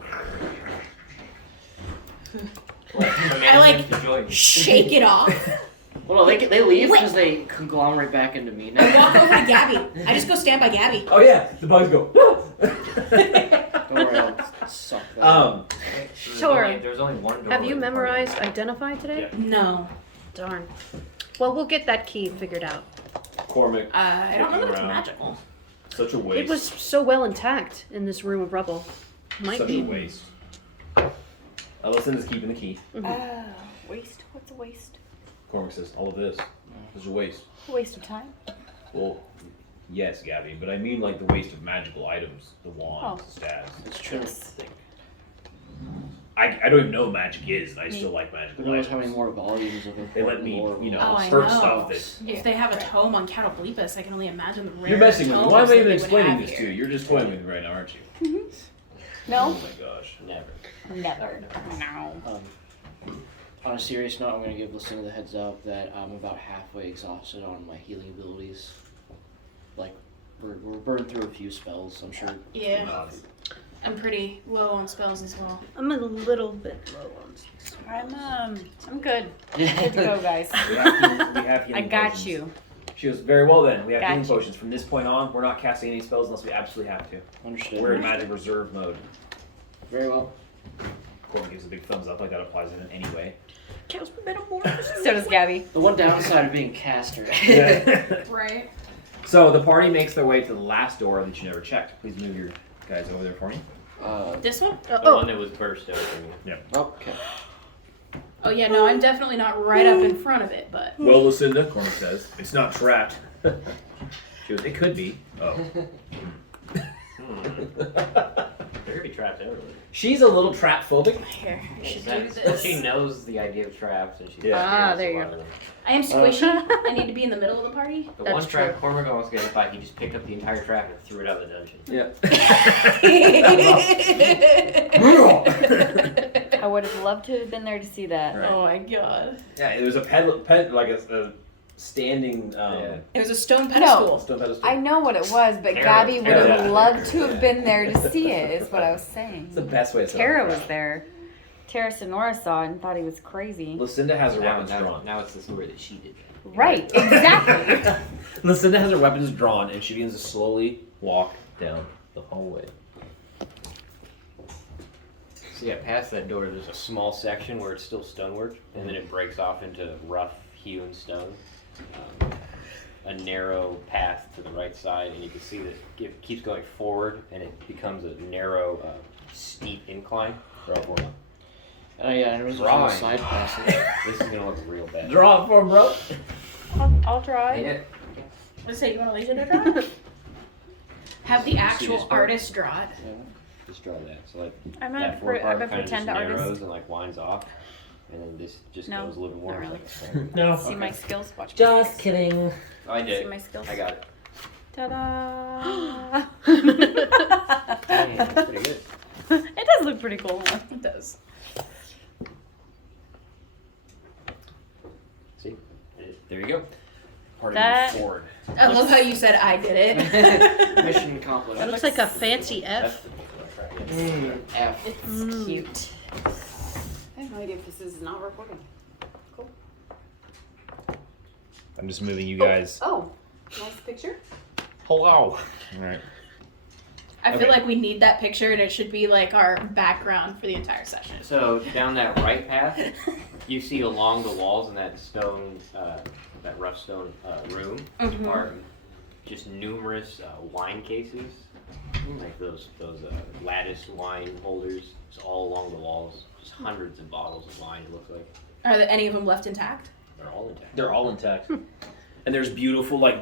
I like to join you. shake it off. Well, no, they leave because they conglomerate back into me I now. walk over to Gabby. I just go stand by Gabby. Oh yeah, the bugs go. Don't worry, I'll suck that. Sure. There's only one door. Have you in the party. memorized Identify today? Yeah. No. Darn. Well, we'll get that key figured out. Cormac, I don't know that it's Around. magical. such a waste. It was so well intact in this room of rubble. Might such be. a waste. Lucinda's keeping the key. Waste? What's a waste? Cormac says, all of this is a waste. A waste of time? Well, yes, Gabby, but I mean like the waste of magical items, the wands, the staves. It's true. I don't even know what magic is, and I still like magical Who knows items. how many more volumes of it? They let me, you know, Oh, I start know. stuff that. If they have a tome on Catoblepus, I can only imagine the rare You're messing with me. tomes Why am I that even they would explaining have this to here. you? You're just toying with me right now, aren't you? Oh No? my gosh. Never. Never. No. On a serious note, I'm going to give Lucinda the heads up that I'm about halfway exhausted on my healing abilities. Like, we're burned through a few spells, I'm sure. Yeah, I'm pretty low on spells as well. I'm a little bit low on this. I'm good. Good to go, guys. We have healing I got potions. you. She goes, very well then. We have Got healing you. potions. From this point on, we're not casting any spells unless we absolutely have to. Understood. We're in magic reserve mode. Very well. Corbin gives a big thumbs up, like that applies in any way. So does Gabby. The one downside of being caster. Right. So the party makes their way to the last door that you never checked. Please move your guys over there for me. This one? The Oh, one that was burst open. Okay. Oh yeah, no, I'm definitely not right up in front of it, but Well, Lucinda, Cormac says, it's not trapped. She goes, it could be. Oh. They're gonna be trapped everywhere. She's a little trap phobic. here, I Makes should do sense. this. She knows the idea of traps, and she Yeah. there you experienced a lot of them. I am squishy. I need to be in the middle of the party. The That's one trap true. Cormac almost got hit by, he just picked up the entire trap and threw it out of the dungeon. Yeah. I would have loved to have been there to see that. Right. Oh my god. Yeah, there was a like a standing Yeah. It was a stone pedestal. stone pedestal. I know what it was, but Tara- Gabby would Tara- have loved to have been there to see it, is what I was saying. It's the best way to set up Tara a was trap. there. Tara Sonora saw it and thought he was crazy. Lucinda has her Now, weapons drawn. now it's the story that she did. Right, exactly. Lucinda has her weapons drawn, and she begins to slowly walk down the hallway. So yeah, past that door, there's a small section where it's still stonework, and then it breaks off into rough hewn stone. A narrow path to the right side, and you can see that it keeps going forward, and it becomes a narrow, steep incline. Draw for me. Oh yeah, and it was a Drawing. side passage. This is gonna look real bad. Draw it for him, bro. I'll try. Yeah. Let's say you want to laser to draw? Have the See actual this part? artist draw it. Just draw that. So like I'm that gonna, four part I'm gonna kind of just pretend narrows artist. and like winds off, and then this just No, goes a little more. not really. Like No. See my skills? Watch my Just skills. kidding. I See did. my skills? I got it. Ta-da! Dang, that's pretty good. It does look pretty cool. It does. See, there you go. Party That- moves forward. I love how you said I did it. Mission accomplished. That looks like a fancy That's F. the F. It's cute. I have no idea if this is not recording. I'm just moving you guys. Oh, nice picture. Hello. Alright. I feel Okay. like we need that picture, and it should be like our background for the entire session. So down that right path, you see along the walls in that stone, that rough stone room, Mhm. are just numerous wine cases, like those lattice wine holders, just all along the walls. Just hundreds of bottles of wine. It looks like Are there any of them left intact? they're all intact. They're all intact. And there's beautiful like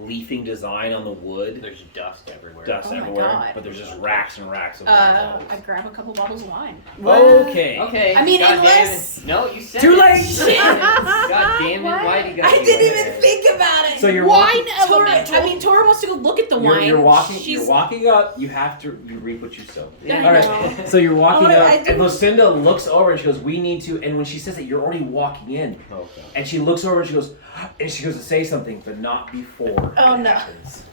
leafing design on the wood. There's dust everywhere. Dust Oh my everywhere. God. But there's just racks and racks of I grab a couple bottles of wine. Okay. Okay. I mean, God damn unless- it. No, you said Too it. late. Shit. God damn it! Why do you gotta I do didn't that? even think about it. So you're wine walking- Tora wants to go look at the You're, wine. you're walking. She's, You're walking up. You have to. You reap what you sow. Yeah, All I right. know. So you're walking I up, didn't- and Lucinda looks over and she goes, "We need to." And when she says it, you're already walking in. Okay. And she looks over and she goes to say something, but not before. Oh, it no. happens.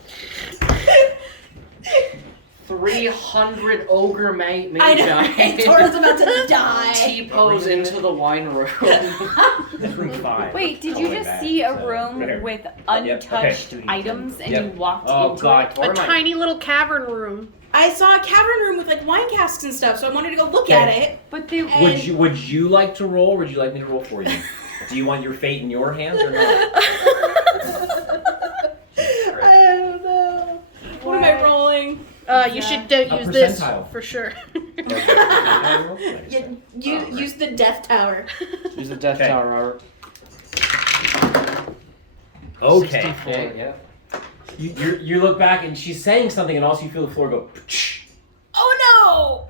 300 ogre I magi. know. Tora's about to die. T-pose into the wine room. 5. Wait, did Oh, you way just back, see a so- room Right here. with okay. untouched items and Yep. you walked Oh into god, it? Tori A might- tiny little cavern room. I saw a cavern room with like wine casks and stuff, so I wanted to go look Okay. at it. But they And- Would you like to roll, or would you like me to roll for you? Do you want your fate in your hands or not? I don't know. What am I rolling? You should A use this percentile. for sure. Use the death tower. Use the death Okay. tower, Robert. Okay. 64. Okay, yeah. You look back and she's saying something, and also you feel the floor go. Oh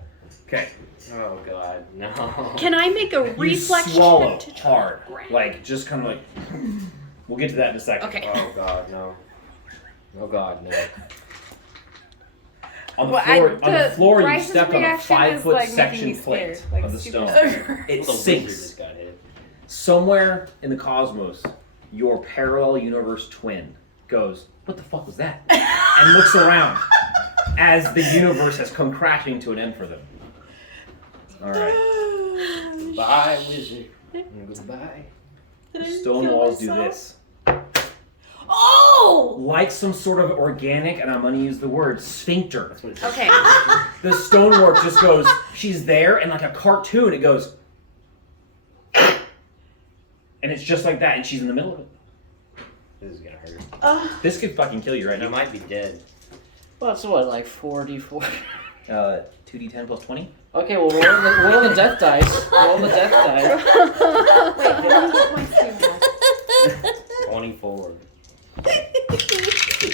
Okay. Oh god, no. Can I make a You reflex swallow check to try hard, to grab? like just kind of like. We'll get to that in a second. Okay. Oh god, no. Oh god, no. On the Well, floor, you Bryce's stepped on a reaction is, 5-foot like, making section me plate scared, like, of the super stone. scared. It The wizard sinks. just got hit. Somewhere in the cosmos, your parallel universe twin goes, "What the fuck was that?" and looks around as the universe has come crashing to an end for them. All right. no! Bye, wizard. Goodbye. Stone walls do this. Oh! Like some sort of organic, and I'm going to use the word sphincter. That's what it says. Okay. The stonework just goes, she's there, and like a cartoon, it goes, and it's just like that, and she's in the middle of it. This is gonna hurt. This could fucking kill you right You now. might be dead. Well, that's what, like 4d4? 2d10 plus 20? Okay, well, roll the death dice. Roll the death dice. Wait, how many points do you have? 24.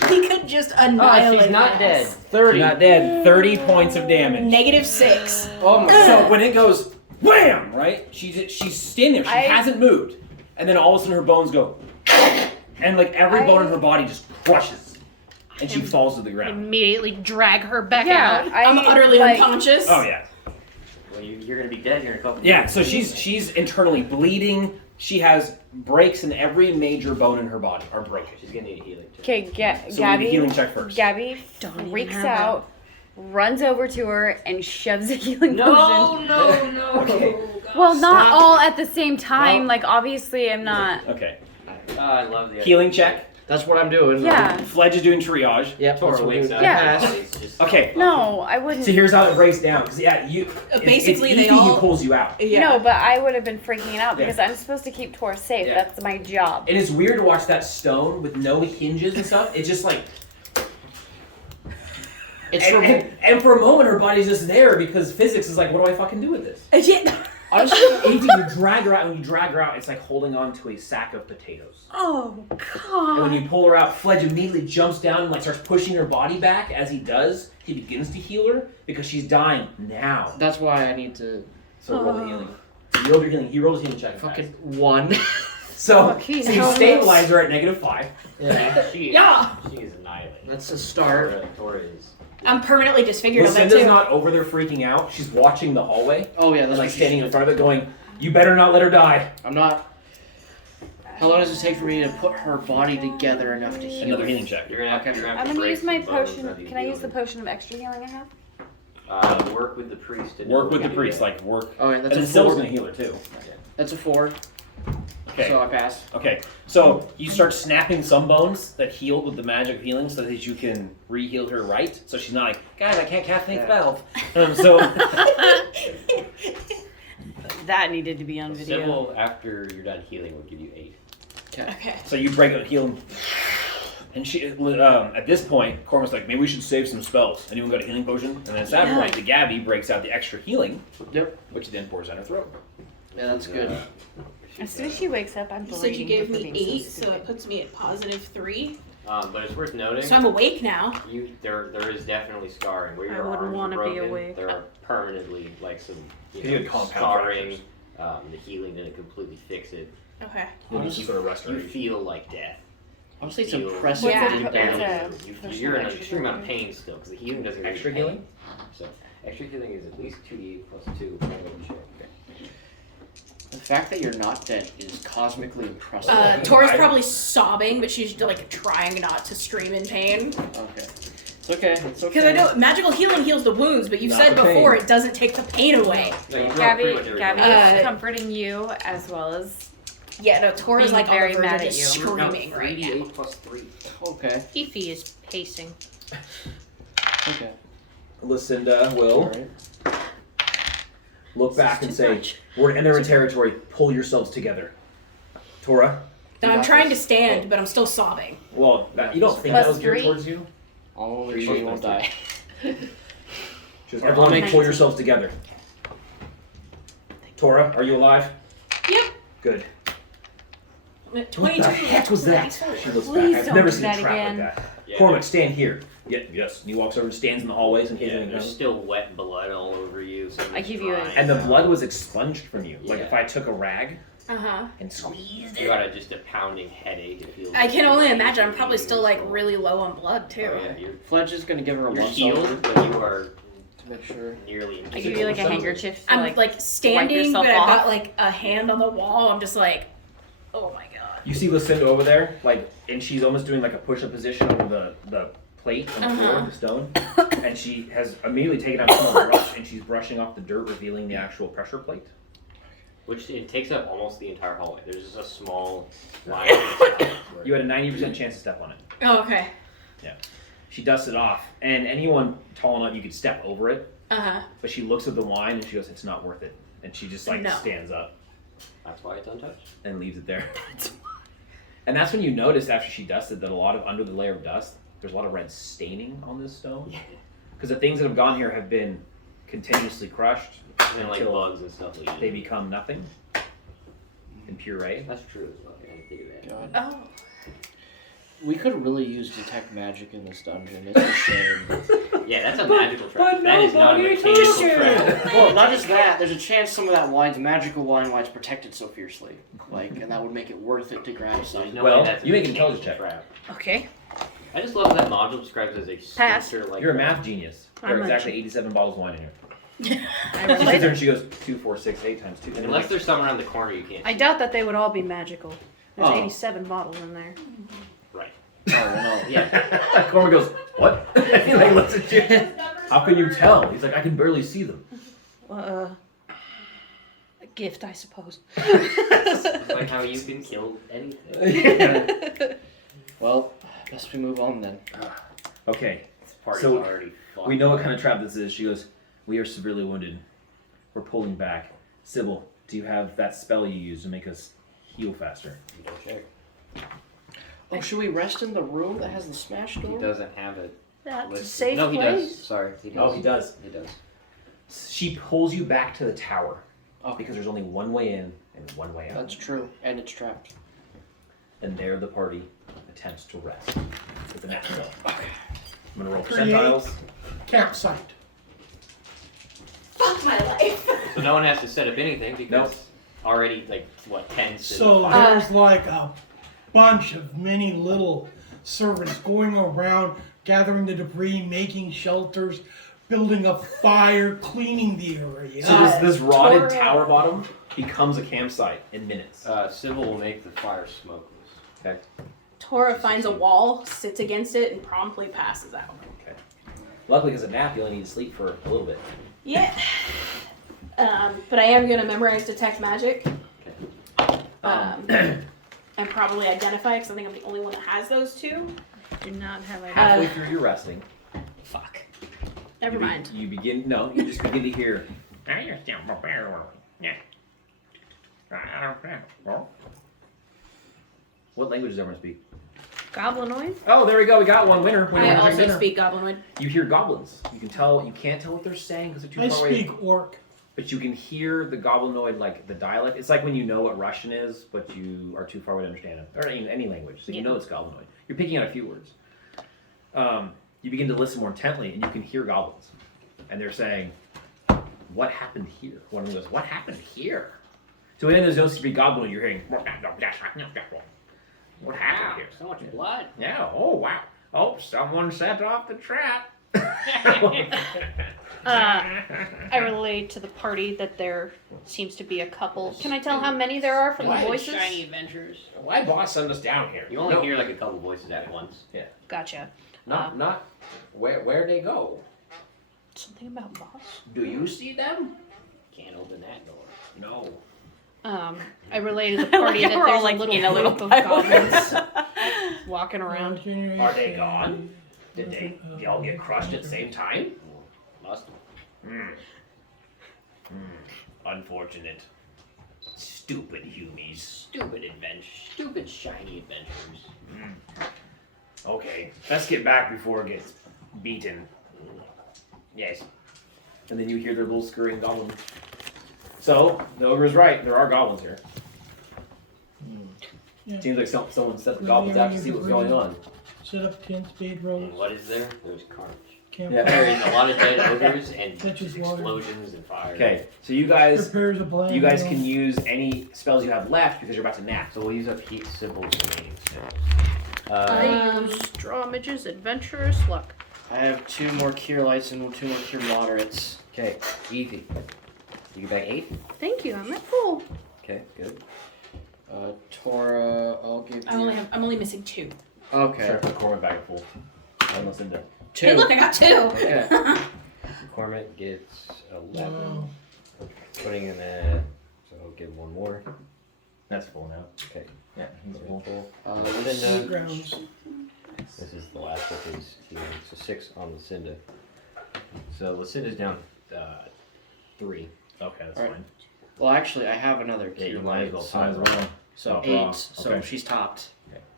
He could just annihilate she's not us. dead. 30. You're not dead. 30 points of damage. -6. Oh my So when it goes wham, right? She's standing there. She I- hasn't moved, and then all of a sudden her bones go, and like every bone in her body just crushes, and she falls to the ground. Immediately drag her back Yeah, out. I'm utterly unconscious. Oh yeah, Well, you're gonna be dead here in a couple. yeah. So she's internally bleeding. She has breaks in every major bone in her body are broken. She's gonna need a healing check. Okay, So we need a Gabby. healing check first. Gabby Don't even freaks have that. out, runs over to her, and shoves a healing No, potion. no. Okay. God. Well, not Stop. all at the same time. Well- Like, obviously, I'm not. Okay. Oh, I love the Healing check. That's what I'm doing. Yeah. Fledge is doing triage. Yep. Tora that's what wakes we- up. Yeah. Body's just- Okay. No, I wouldn't. So here's how it breaks down. Because yeah, Basically, it's they Evie all- who pulls you out. Yeah. No, but I would have been freaking out Yeah. because I'm supposed to keep Tor safe. Yeah. That's my job. And it's weird to watch that stone with no hinges and stuff. It's just like. It's And for a moment, her body's just there because physics is like, what do I fucking do with this? Yeah. honestly, Evie, you drag her out. When you drag her out, it's like holding on to a sack of potatoes. Oh And when God. you pull her out, Fledge immediately jumps down and like starts pushing her body back. As he does, he begins to heal her because she's dying now. that's why I need to So roll the healing. So you rolled your healing. He rolled his healing check. fucking 1. So Fucking you hell. stabilize her at -5. Yeah. She is, Yeah. She is annihilated. That's a start. Tora is. I'm permanently disfigured on that Lucinda's too. not over there freaking out. She's watching the hallway. Oh yeah, And that's like what standing in front of it going, you better not let her die. I'm not. How long does it take for me to put her body together enough to heal? Another healing check. You're gonna have, Okay. you're gonna have I'm to gonna break use my some bones potion. of you Can I use the healing. potion of extra healing I have? Work with the priest. And Work with the priest, like work. Oh, yeah, And that's then a Syl's 4. gonna heal her too. That's a 4. Okay. So I pass. Okay. So you start snapping some bones that heal with the magic of healing so that you can re-heal her right. So she's not like, guys, I can't cast any spells. So That needed to be on video. Sybil, after you're done healing, will give you 8. Okay. so you break out healing. And she, at this point, Corma's like, maybe we should save some spells. Anyone got a healing potion? And then at that point, the Gabby breaks out the extra healing, Yep. which then pours down her throat. Yeah, that's good. As soon as she wakes up, I'm You said bleeding. you gave for me being 8, so so stupid. it puts me at +3. But it's worth noting. So I'm awake now. There is definitely scarring where I your wouldn't arms wanna are be broken. awake. There are permanently like some You had compound scarring. The healing didn't completely fix it. Okay. Honestly, sort of You restoration. feel like death. Honestly, it's Feel- impressive Yeah, that you it's damage. a- You're in an extreme amount of pain still because the healing doesn't give you Extra pain. healing? So extra healing is at least 2d8 plus 2. I'm not really sure. The fact that you're not dead is cosmically impressive. Tora's probably sobbing, but she's like trying not to scream in pain. Okay. It's okay. It's okay. Because I know magical healing heals the wounds, but you Not said the before pain. it doesn't take the pain away. No, you broke pretty Gabby, much every Gabby bone. is comforting you as well as Yeah, no, Tora's Being like on very the verge mad of at just you. screaming right now. 3d8 plus 3. Okay. Fifi is pacing. Okay. Lucinda will Alright. look back and too say, much. "We're entering territory. Pull yourselves together." Tora, Now I'm got trying to this. stand, but I'm still sobbing. well, you don't think Plus that was geared 3. towards you? I'll make sure you won't die. She goes, "Everyone, make pull yourselves together." Tora, are you alive? Yep. Good. I'm at What 22. the heck was that? 24. She looks Please back. I've don't never do seen a that trap again. like that. Yeah. Cormac, stand here. Yeah, yes. And he walks over and stands in the hallways and Yeah, anything there's comes. still wet blood all over you. So I give you a- And the blood was expunged from you. Like Yeah. if I took a rag Uh-huh. and squeezed You it. got just a pounding headache. It feels I can like only you're imagine. I'm probably bleeding still like so- really low on blood too. Oh, yeah, you're Fletch is gonna give her a you're once healed, over but you are to make sure. nearly. I give you like a invisible. handkerchief. To, I'm like, like standing, yourself but I've got off. like a hand on the wall. I'm just like, oh my god. You see Lucinda over there, like, and she's almost doing like a push-up position over the plate on the floor, the stone, and she has immediately taken out a small brush and she's brushing off the dirt, revealing the actual pressure plate. Which it takes up almost the entire hallway. There's just a small line. You had a 90% chance to step on it. Oh, okay. She dusts it off, and anyone tall enough you could step over it, Uh-huh. but she looks at the wine and she goes, "It's not worth it," and she just like No. stands up That's why it's untouched. and leaves it there. And that's when you notice after she dusted that a lot of under the layer of dust, there's a lot of red staining on this stone. Because the things that have gone here have been continuously crushed And like until bugs and stuff like they become nothing in puree. That's true as well. I didn't think of that. God. Oh. We could really use detect magic in this dungeon. It's a shame. Yeah, that's a magical trap. but That is not a nobody mechanical told you. trap. Well, not just that. There's a chance some of that wine's magical wine why it's protected so fiercely. Like, and that would make it worth it to grab There's some. no Well, way that's a you make an mechanical intelligence check. Okay. I just love that module describes it as a Pass. sensor like You're a math genius. There I'm are a exactly 87 bottles of wine in here. I She sits relate. there and she goes 2, 4, 6, 8 times 2. And Unless there's some around the corner you can't I see. doubt that they would all be magical. There's Oh. 87 bottles in there. Right. Oh, no. Yeah. Cormac goes, "What?" And he like looks at you. How can you tell? He's like, "I can barely see them." A gift, I suppose. It's like how you can kill anything. Well, best we move on then. Okay, This party's So, already fucked. we know what kind of trap this is. She goes, "We are severely wounded. We're pulling back. Sybil, do you have that spell you use to make us heal faster?" Go check. Oh, should we rest in the room that has the smash He door? doesn't have it. That's a listed. safe No, he place. does. Sorry, he does. Oh, he does. He does. She pulls you back to the tower Oh, because there's only one way in and one way out. that's true. And it's trapped. And there the party attempts to rest with the next spell. Okay. I'm gonna roll Create. percentiles. Campsite. Fuck my life. So no one has to set up anything because Nope. already like what tents. So and there's like a bunch of many little servants going around, gathering the debris, making shelters, building a fire, cleaning the area. So this rotted Tora. tower bottom becomes a campsite in minutes. Sybil will make the fire smokeless. Okay. Tora finds a wall, sits against it, and promptly passes out. Okay. Luckily, because of nap, you only need to sleep for a little bit. Yeah. But I am gonna memorize detect magic. And probably identify because I think I'm the only one that has those two. Do not have a. Halfway through your resting, Fuck. Never you be- mind. You begin. No, you just begin to hear. What language does everyone speak? Goblinoid? Oh, there we go. We got one winner. Winner, I winner, also winner. speak Goblinoid. You hear goblins. You can tell. You can't tell what they're saying because they're too I far away. speak orc. But you can hear the goblinoid, like the dialect. It's like when you know what Russian is, but you are too far away to understand it, or any language. So you know it's goblinoid. You're picking out a few words. You begin to listen more intently, and you can hear goblins, and they're saying, "What happened here?" One of them goes, "What happened here?" So when there's no speak goblinoid, you're hearing, "What happened here?" So much blood. Yeah. Oh wow. Oh, someone set off the trap. I relate to the party that there seems to be a couple. Can I tell how many there are from the voices? adventures. Why boss send us down here? You only hear like a couple voices at once. Gotcha. Not where they go. Something about boss? Do you see them? Can't open that door. No. I relayed to the party that We're there's all, like, a little in a little group of pile. goblins walking around. Are they gone? Did they all get crushed at the same time? Must. Unfortunate. Stupid humies. Stupid adventure. Stupid shiny adventures. Okay, let's get back before it gets beaten. Yes. And then you hear their little scurrying goblins. So, the ogre is right. There are goblins here. Yeah. Seems like someone set the goblins out to see what's going on. Set up tents, bait And rolls, what is there? There's carnage. camp Yeah. There is a lot of dead ogres and Touches just water. explosions and fire. Okay, so you guys prepares a blend. can use any spells you have left because you're about to nap. So we'll use up heat symbols remaining. I use draw midges, adventurous, luck. I have 2 more cure lights and 2 more cure moderates. Okay, easy. You get back 8? Thank you, I'm at full. Okay, good. Tora, I'll give you. I'm only missing 2. Okay. Try to put Cormac back at full. I must end up. 2. Hey, look, I got 2. Okay. Cormac gets 11. Wow. Putting in a. So I'll give 1 more. That's full now. Okay. Yeah, he's full. Lucinda. Grounds. This is the last of his healing. So 6 on Lucinda. So Lucinda's down 3. Okay, that's Alright. fine. Well, actually, I have another Yeah, cure you might as light. well. Might as well. So Oh, 8. wow. So Okay. she's topped.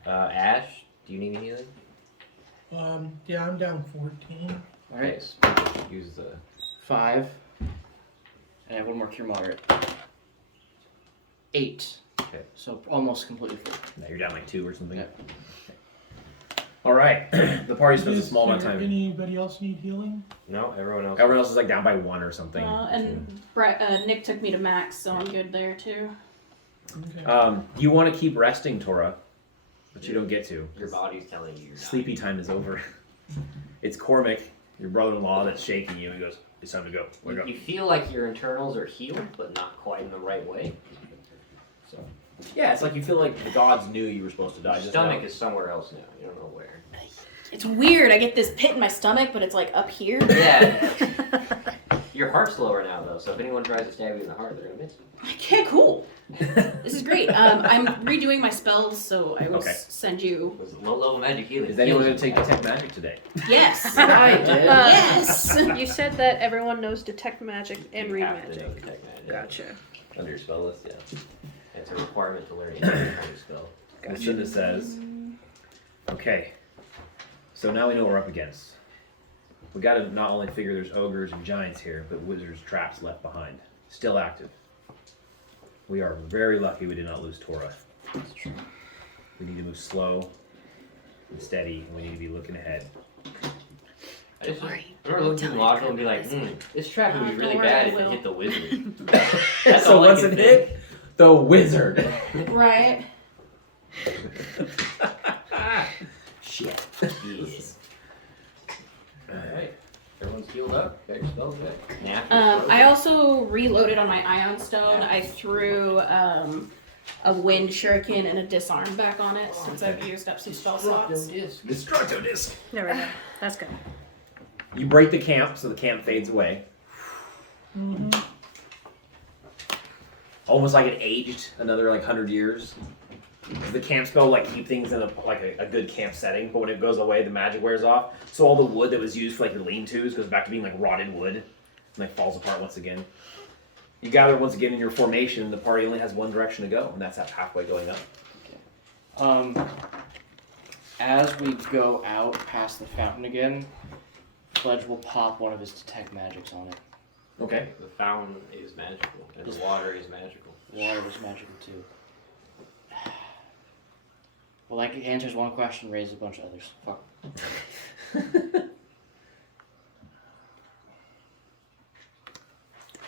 Ash, do you need any healing? Yeah, I'm down 14. Alright. Yes. Use the. 5. And I have 1 more cure moderate. 8. Okay. So almost completely full. Now you're down like 2 or something. Yeah. All right. The party spends a Is small amount of there time. Anybody else need healing? No, everyone else. Everyone else is like down by 1 or something. Nick took me to max, so I'm good there too. Okay. You want to keep resting, Tora, but you don't get to. Your body's telling you you're not. Sleepy time is over. It's Cormac, your brother-in-law, that's shaking you. He goes, "It's time to go. Wake up." You feel like your internals are healed, but not quite in the right way. So, yeah, it's like you feel like the gods knew you were supposed to die. Your Just stomach now. is somewhere else now. You don't know where. It's weird. I get this pit in my stomach, but it's like up here. Yeah. Your heart's lower now, though, so if anyone tries to stab you in the heart, they're gonna miss. Okay, cool. This is great. I'm redoing my spells, so I will Okay. send you. It was low-level magic healing. Is anyone going to take detect magic today? Yes. I did. Yes. You said that everyone knows detect magic and You read have to know magic. detect magic. Gotcha. Under your spell list, yeah. It's a requirement to learn any kind of spell. Lucinda says, "Okay, so now we know what we're up against. We got to not only figure there's ogres and giants here, but wizards traps left behind, still active. We are very lucky we did not lose Tora. That's true. We need to move slow and steady, and we need to be looking ahead." I just worry. remember looking through the module and be like, this trap would be Don't really worry, bad I if it will. hit the wizard. That's So all I what's can it think. hit? The wizard. Right. Shit. Yes. Alright. Everyone's healed up. Got your spells back. Nap. I also reloaded on my ion stone. I threw a wind shuriken and a disarm back on it since I've used up some spell slots. Destructo disc. There we go. That's good. You break the camp, so the camp fades away. Almost like it aged another like 100 years. The camp spell like keep things in a good camp setting, but when it goes away, the magic wears off. So all the wood that was used for like your lean-tos goes back to being like rotted wood, and like falls apart once again. You gather once again in your formation. The party only has one direction to go, and that's that halfway going up. As we go out past the fountain again, Pledge will pop one of his detect magics on it. Okay. The fountain is magical, and the water is magical. Water was magical too. Well, that answers one question, raises a bunch of others. Fuck.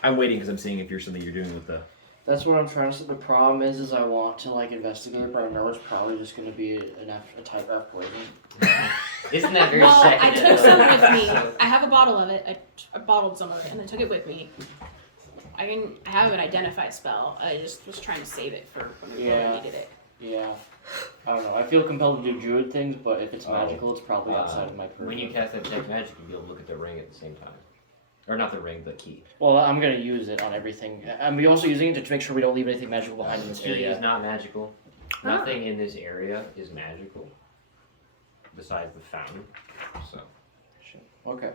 I'm waiting because I'm seeing if you're something you're doing with the. That's what I'm trying to say. The problem is I want to like investigate, but I know it's probably just going to be a type F poison. Isn't that very Well, second? I took some with me. I have a bottle of it. I bottled some of it and then took it with me. I have an identified spell. I just was trying to save it for when I needed it. Yeah. I don't know. I feel compelled to do druid things, but if it's magical, it's probably outside of my purview. When you cast that detect magic, you'll be able to look at the ring at the same time. Or not the ring, the key. Well, I'm gonna use it on everything. I'm also using it to make sure we don't leave anything magical behind in this Key area. is not magical. Nothing in this area is magical. Besides the fountain. So. Okay.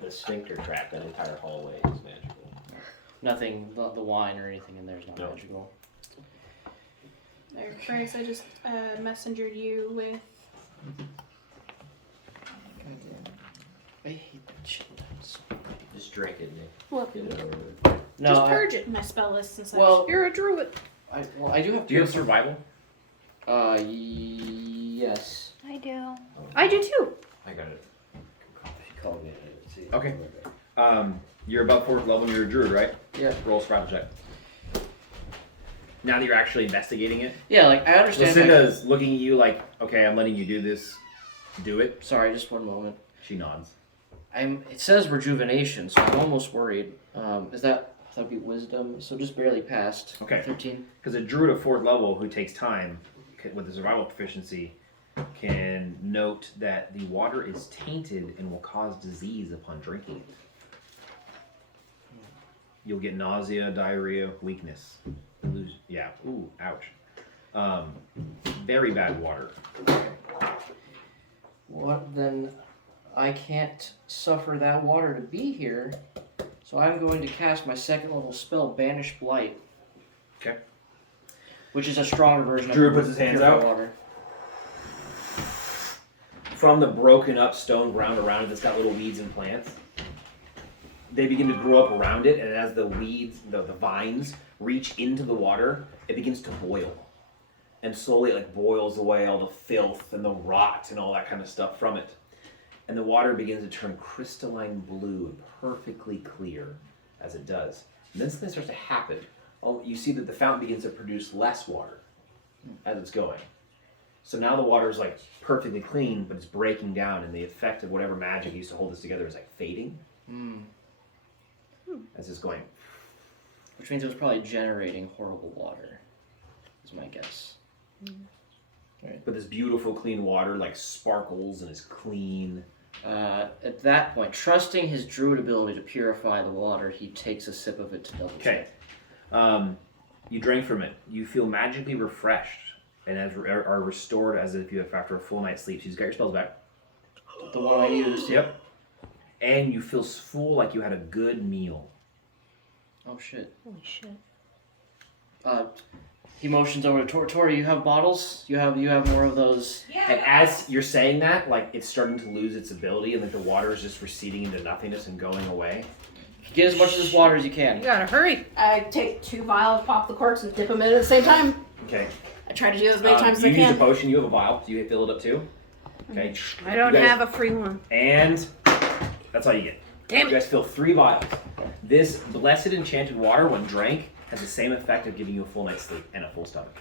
The sphincter trap, that entire hallway is magical. Nothing, the wine or anything in there is not No. magical. There, Grace, I just messengered you with. I hate that shit. Just drink it, Nick. What? Get it over with. No, Just I- purge it in my spell list and such. Well, You're a druid. I do have. Do you have survival? Yes. I do. I do too. I got it. She called me. See. Okay. You're above 4th level and you're a druid, right? Yeah. Roll a survival check. Now that you're actually investigating it, Yeah, like I understand. Lucinda's looking at you like, okay, I'm letting you do this. Do it. Sorry, just one moment. She nods. It says rejuvenation, so I'm almost worried. That'd be wisdom, so just barely passed. Okay. 13. Because a druid of 4th level who takes time with a survival proficiency can note that the water is tainted and will cause disease upon drinking it. You'll get nausea, diarrhea, weakness. Yeah. Ooh, ouch. Very bad water. What then? I can't suffer that water to be here, so I'm going to cast my 2nd level spell, Banish Blight. Okay. Which is a stronger version Druid of puts his hands Purify out. Water. From the broken up stone ground around it that's got little weeds and plants, they begin to grow up around it, and as the weeds, the vines reach into the water, it begins to boil. And slowly it like boils away all the filth and the rot and all that kind of stuff from it. And the water begins to turn crystalline blue and perfectly clear as it does. And then something starts to happen. Oh, you see that the fountain begins to produce less water as it's going. So now the water is like perfectly clean, but it's breaking down, and the effect of whatever magic used to hold this together is like fading as it's going. Which means it was probably generating horrible water, is my guess. But this beautiful clean water like sparkles and is clean. At that point, trusting his druid ability to purify the water, he takes a sip of it to double Okay. check. You drink from it. You feel magically refreshed and are restored as if you have after a full night's sleep. So you've got your spells back. The one I used. Yep. And you feel full like you had a good meal. Oh shit. Holy shit. He motions over to Tori. You have bottles? You have more of those. And as you're saying that, like it's starting to lose its ability, and like the water is just receding into nothingness and going away. Get as much of this water as you You can. gotta hurry. I take 2 vials, pop the corks, and dip them in at the same time. Okay. I try to do that as many times as I you use can. a potion. You have a vial. Do you fill it up too? Okay. I don't You guys- have a free one. And that's all you get. Damn You it. guys fill 3 vials. This blessed enchanted water, when drank, has the same effect of giving you a full night's sleep and a full stomach.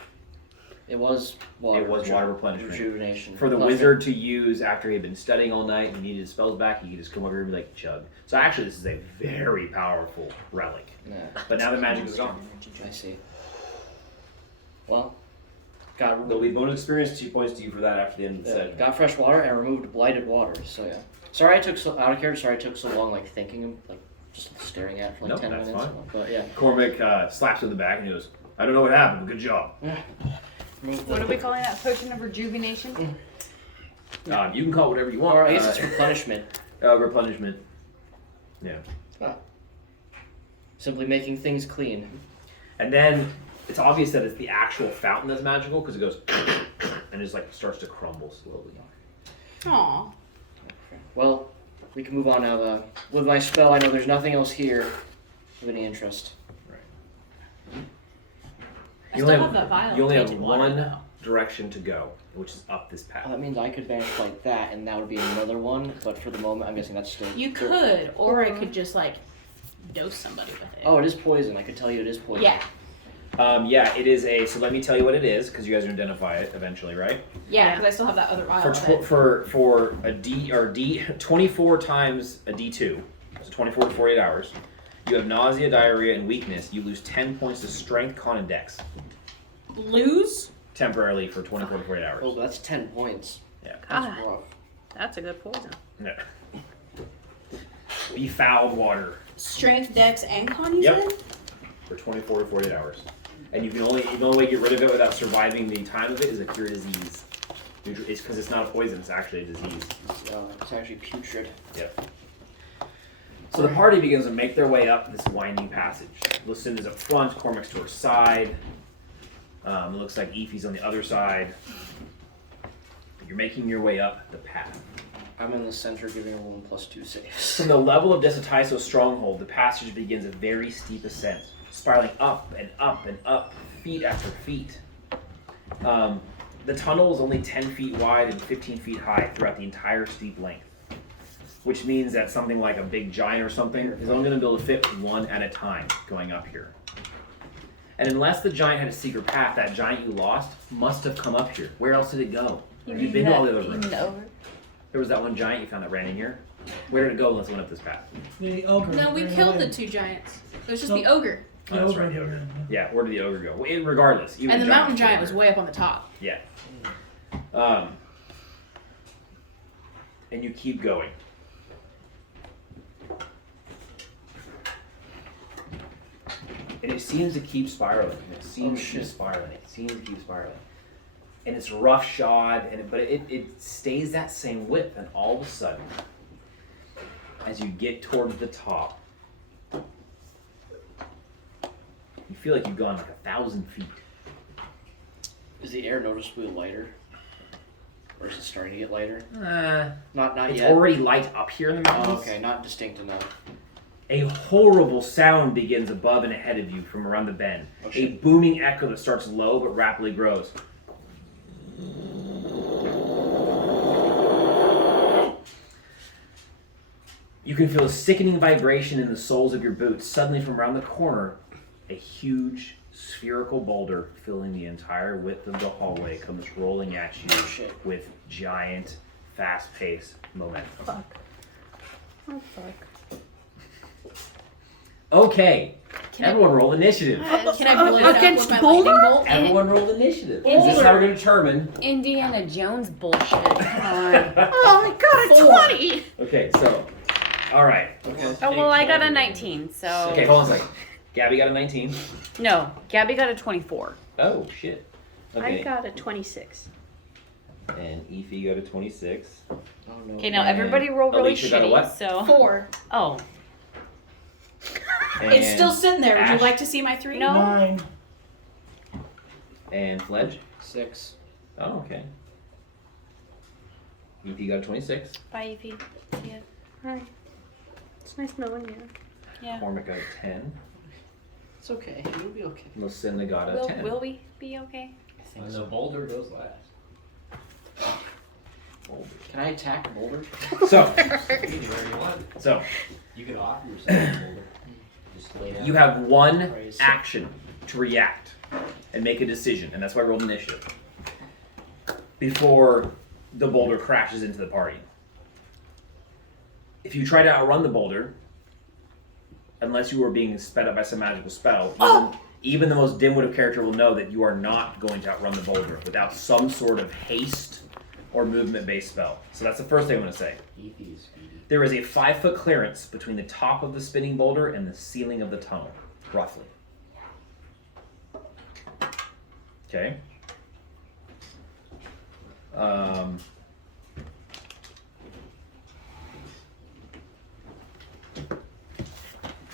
It was water. It was water replenishment. Rejuvenation. For the Plus wizard to use after he had been studying all night and needed his spells back, he could just come over here and be like, chug. So actually, this is a very powerful relic. Nah, But now the magic is gone. I see. Well, got There'll be bonus experience, 2 points to you for that after the end of the session. got fresh water and removed blighted water. So yeah. Sorry I took so out of character. Sorry I took so long, like thinking, like just staring at it for like Nope, 10 that's minutes. fine. But yeah. Cormac slaps him in the back and he goes, I don't know what happened, but good job. What are we calling that? Potion of rejuvenation? You can call it whatever you want. Or I guess it's replenishment. Replenishment. Yeah. Simply making things clean. And then it's obvious that it's the actual fountain that's magical because it goes and just like starts to crumble slowly. Aw. Well, we can move on now. With my spell, I know there's nothing else here of any interest. I still have that vial. You only have tainted water, one though. direction to go, which is up this path. Oh, that means I could banish like that, and that would be another one. But for the moment, I'm guessing that's still. You could, or I could just like dose somebody with it. Oh, it is poison. I could tell you it is poison. Yeah. Yeah, it is a. So let me tell you what it is, because you guys are gonna identify it eventually, right? Yeah, because I still have that other vial of it. For a D 24 times a D2, so 24 to 48 hours. You have nausea, diarrhea, and weakness. You lose 10 points to strength, con, and dex Lose? temporarily for 24 to 48 Oh, hours. but that's 10 points. That's God, rough. that's a good poison. Yeah. Befouled water Strength, dex, and con, you Yep. said? for 24 to 48 hours. And the only way to get rid of it without surviving the time of it is a cure disease. It's because it's not a poison, it's actually a disease. It's actually putrid. Yep. So the party begins to make their way up this winding passage. Lucinda's up front, Cormac's to her side. It looks like Efi's on the other side. You're making your way up the path. I'm in the center giving a woman +2 saves. From the level of Desitaiso's stronghold, the passage begins a very steep ascent, spiraling up and up and up, feet after feet. The tunnel is only 10 feet wide and 15 feet high throughout the entire steep length, which means that something like a big giant or something is only going to be able to fit one at a time going up here. And unless the giant had a secret path, that giant you lost must have come up here. Where else did it go? You've been to all the other rooms. There was that one giant you found that ran in here. Where did it go unless it went up this path? The ogre. No, we ran killed away. the 2 giants. It was just No. the ogre. Oh, that's ogre, right. the ogre. Yeah, where did the ogre go? Well, regardless. Even And the mountain giants giant go was there. way up on the top. Yeah. And you keep going. And it seems to keep spiraling. It seems to keep spiraling. It seems to keep spiraling. And it's roughshod, but it stays that same width. And all of a sudden, as you get towards the top, you feel like you've gone like 1,000 feet. Is the air noticeably lighter? Or is it starting to get lighter? Not It's yet. already light up here in the mountains. Oh, okay, not distinct enough. A horrible sound begins above and ahead of you from around the bend. Oh, A shit. booming echo that starts low but rapidly grows. You can feel a sickening vibration in the soles of your boots. Suddenly, from around the corner, a huge spherical boulder filling the entire width of the hallway comes rolling at you Oh, shit. with giant, fast-paced momentum. Fuck. Oh, fuck. Okay, everyone roll initiative. Can I blow it up Against with my Boulder? lightning bolt? Everyone roll initiative. This is how we're going to determine. Indiana Jones bullshit. Come on. Oh, I got a 20! Okay, so, all right. Oh, well, I got a 19, so. Okay, hold on a second. Gabby got a 19. No, Gabby got a 24. Oh, shit. I Okay, got a 26. and Efi got a 26. Oh no. Okay, now everybody roll really Alicia got a what? shitty, so. 4. Oh. And, It's still sitting there. Would Ash? you like to see my 3? No. 9. And Fledge? 6. Oh, okay. Efi got a 26. Bye, Evie. See ya. Alright. It's nice knowing you. Yeah. Cormac got a 10. It's okay. You'll be okay. Lucinda got a 10. Will we be okay? I think And so. the boulder goes last. Can I attack a boulder? So, You can do whatever you want. so You can offer yourself a boulder. Just lay down. you have one Praise. action to react and make a decision, and that's why I rolled initiative. Before the boulder crashes into the party. If you try to outrun the boulder, unless you are being sped up by some magical spell, even the most dim-witted character will know that you are not going to outrun the boulder without some sort of haste or movement-based spell. So that's the first thing I'm going to say. Efi is speedy. There is a 5-foot clearance between the top of the spinning boulder and the ceiling of the tunnel, roughly. Okay.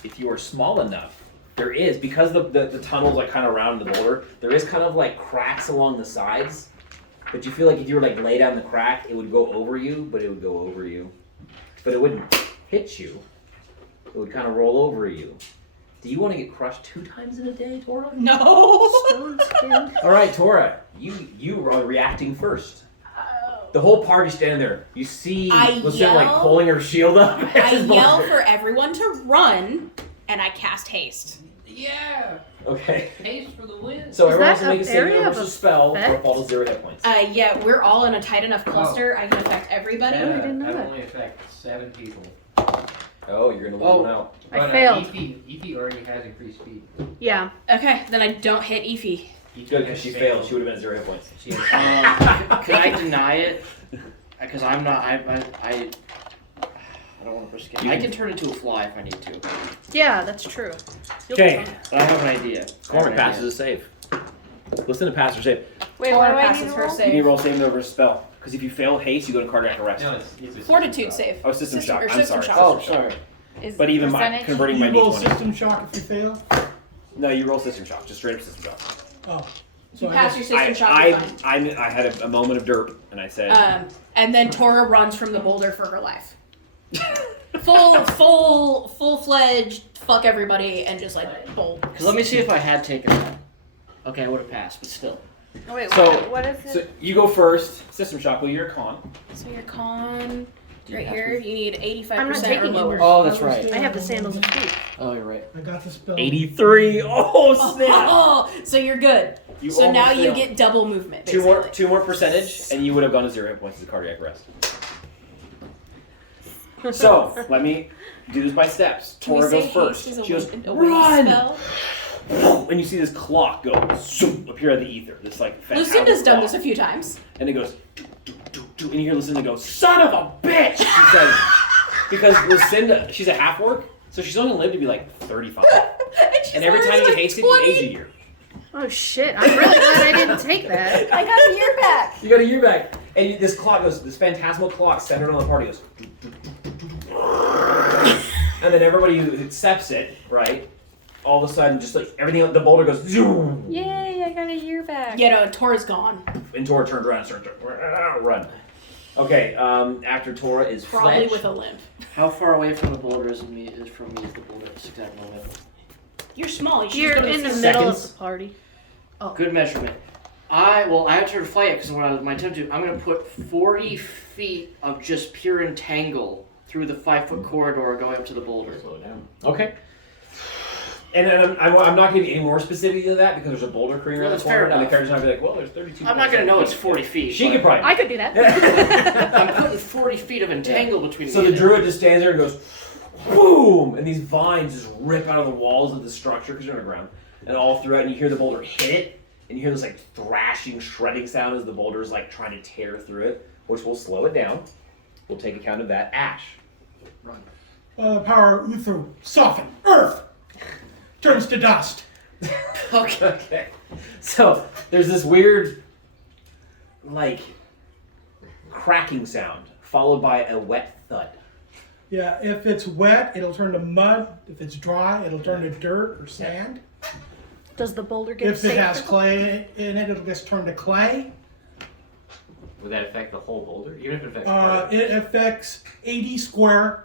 If you are small enough, there is, because the tunnel's like kind of around the boulder, there is kind of like cracks along the sides. But you feel like if you were like lay down the crack, it would go over you, but it would go over you. But it wouldn't hit you. It would kind of roll over you. Do you want to get crushed 2 times in a day, Tora? No. All right, Tora, you are reacting first. The whole party's standing there. You see I Lucinda like yell. pulling her shield up. I yell for everyone to run, and I cast haste. Yeah! Okay. Haste for the win. So Is everyone has that to make a an saving area throw of versus spell or effect? fall to 0 hit points. Yeah, we're all in a tight enough cluster. I can affect everybody. I didn't know that that. only affects 7 people. Oh, you're gonna lose Oh. one out. I But, failed. Efi already has increased speed. Yeah. Okay, then I don't hit Efi. Good, because she failed. She would have been at 0 hit points. Can I deny it? Because I'm not. I don't want to risk it. I can turn into a fly if I need to. Yeah, that's true. You'll be Okay. fine. I have an idea. Cormac passes a save. Listen to pass or save. Wait, Tora what do I passes need to her roll? You need to save. roll saving over a spell. Because if you fail haste, you go to cardiac arrest. No, it's Fortitude save. Oh, system shock. or I'm system sorry. shock. Oh, sorry. Is But even my percentage? converting my You roll d20. system shock if you fail. No, you roll system shock. Just straight up system shock. Oh. You So I pass guess- your system shock. You're fine. I had a moment of derp, and I said, And then Tora runs from the boulder for her life. Full-fledged fuck everybody and just like bolt. Because let me see if I had taken that. Okay, I would have passed, but still. Oh, wait, So- what is it? so you go first. System shock. Well, you're a con. So your con right have here, you need I'm not 85% or taking lower. it. Oh, that's right. I have the sandals of feet. Oh, you're right. I got the spell. 83. Oh snap! Oh, so you're good. You So now almost you failed. get double movement. two Basically. more percentage, and you would have gone to 0 hit points as a cardiac arrest. So let me do this by steps. Can we Tora say goes first. haste is a She goes, a wind run! spell? And you see this clock go zoom, appear out of the ether. This like fantastic Lucinda's done clock. this a few times. And it goes, doo, doo, doo, doo, and you hear Lucinda go, son of a bitch! She says, because Lucinda, she's a half orc, so she's only lived to be like 35. she's And every already time you like haste it, you 20. age a year. Oh shit! I'm really glad I didn't take that. I got a year back. You got a year back. And this clock goes, this phantasmal clock centered on the party goes, doo, doo, doo, doo, doo, doo. And then everybody who accepts it, right, all of a sudden, just like everything, the boulder goes, zoom! Yay! I got a year back. Yeah, no, Tora's gone. And Tora turns around and starts to run. Okay, after Tora is Probably Fletch. with a limp. How far away from the boulder is from me is the boulder at this exact moment? You're small. You should You're go to in the the middle of Seconds. the party. Good measurement. I had to fight it because when I was my attempt to, I'm going to put 40 feet of just pure entangle through the 5-foot corridor going up to the boulder. Slow down. Okay. And then I'm not going to be any more specific than that because there's a boulder creating around the That's fair corner, and the enough. character's not going to be like, well, there's 32. I'm not going to know it's 40 feet. She but could probably. I could do that. I'm putting 40 feet of entangle between So me the and druid just stands there and goes, boom! And these vines just rip out of the walls of the structure because they're underground. And all throughout, and you hear the boulder hit it, and you hear this like thrashing, shredding sound as the boulder's like trying to tear through it, which will slow it down. We'll take account of that. Ash. Power of Uther, soften, earth, turns to dust. Okay. So there's this weird, like, cracking sound, followed by a wet thud. Yeah, if it's wet, it'll turn to mud. If it's dry, it'll turn to dirt or sand. Does the boulder get If it safe? has clay in it, it'll just turn to clay. Would that affect the whole boulder? Even if it affects part of it? It affects 80 square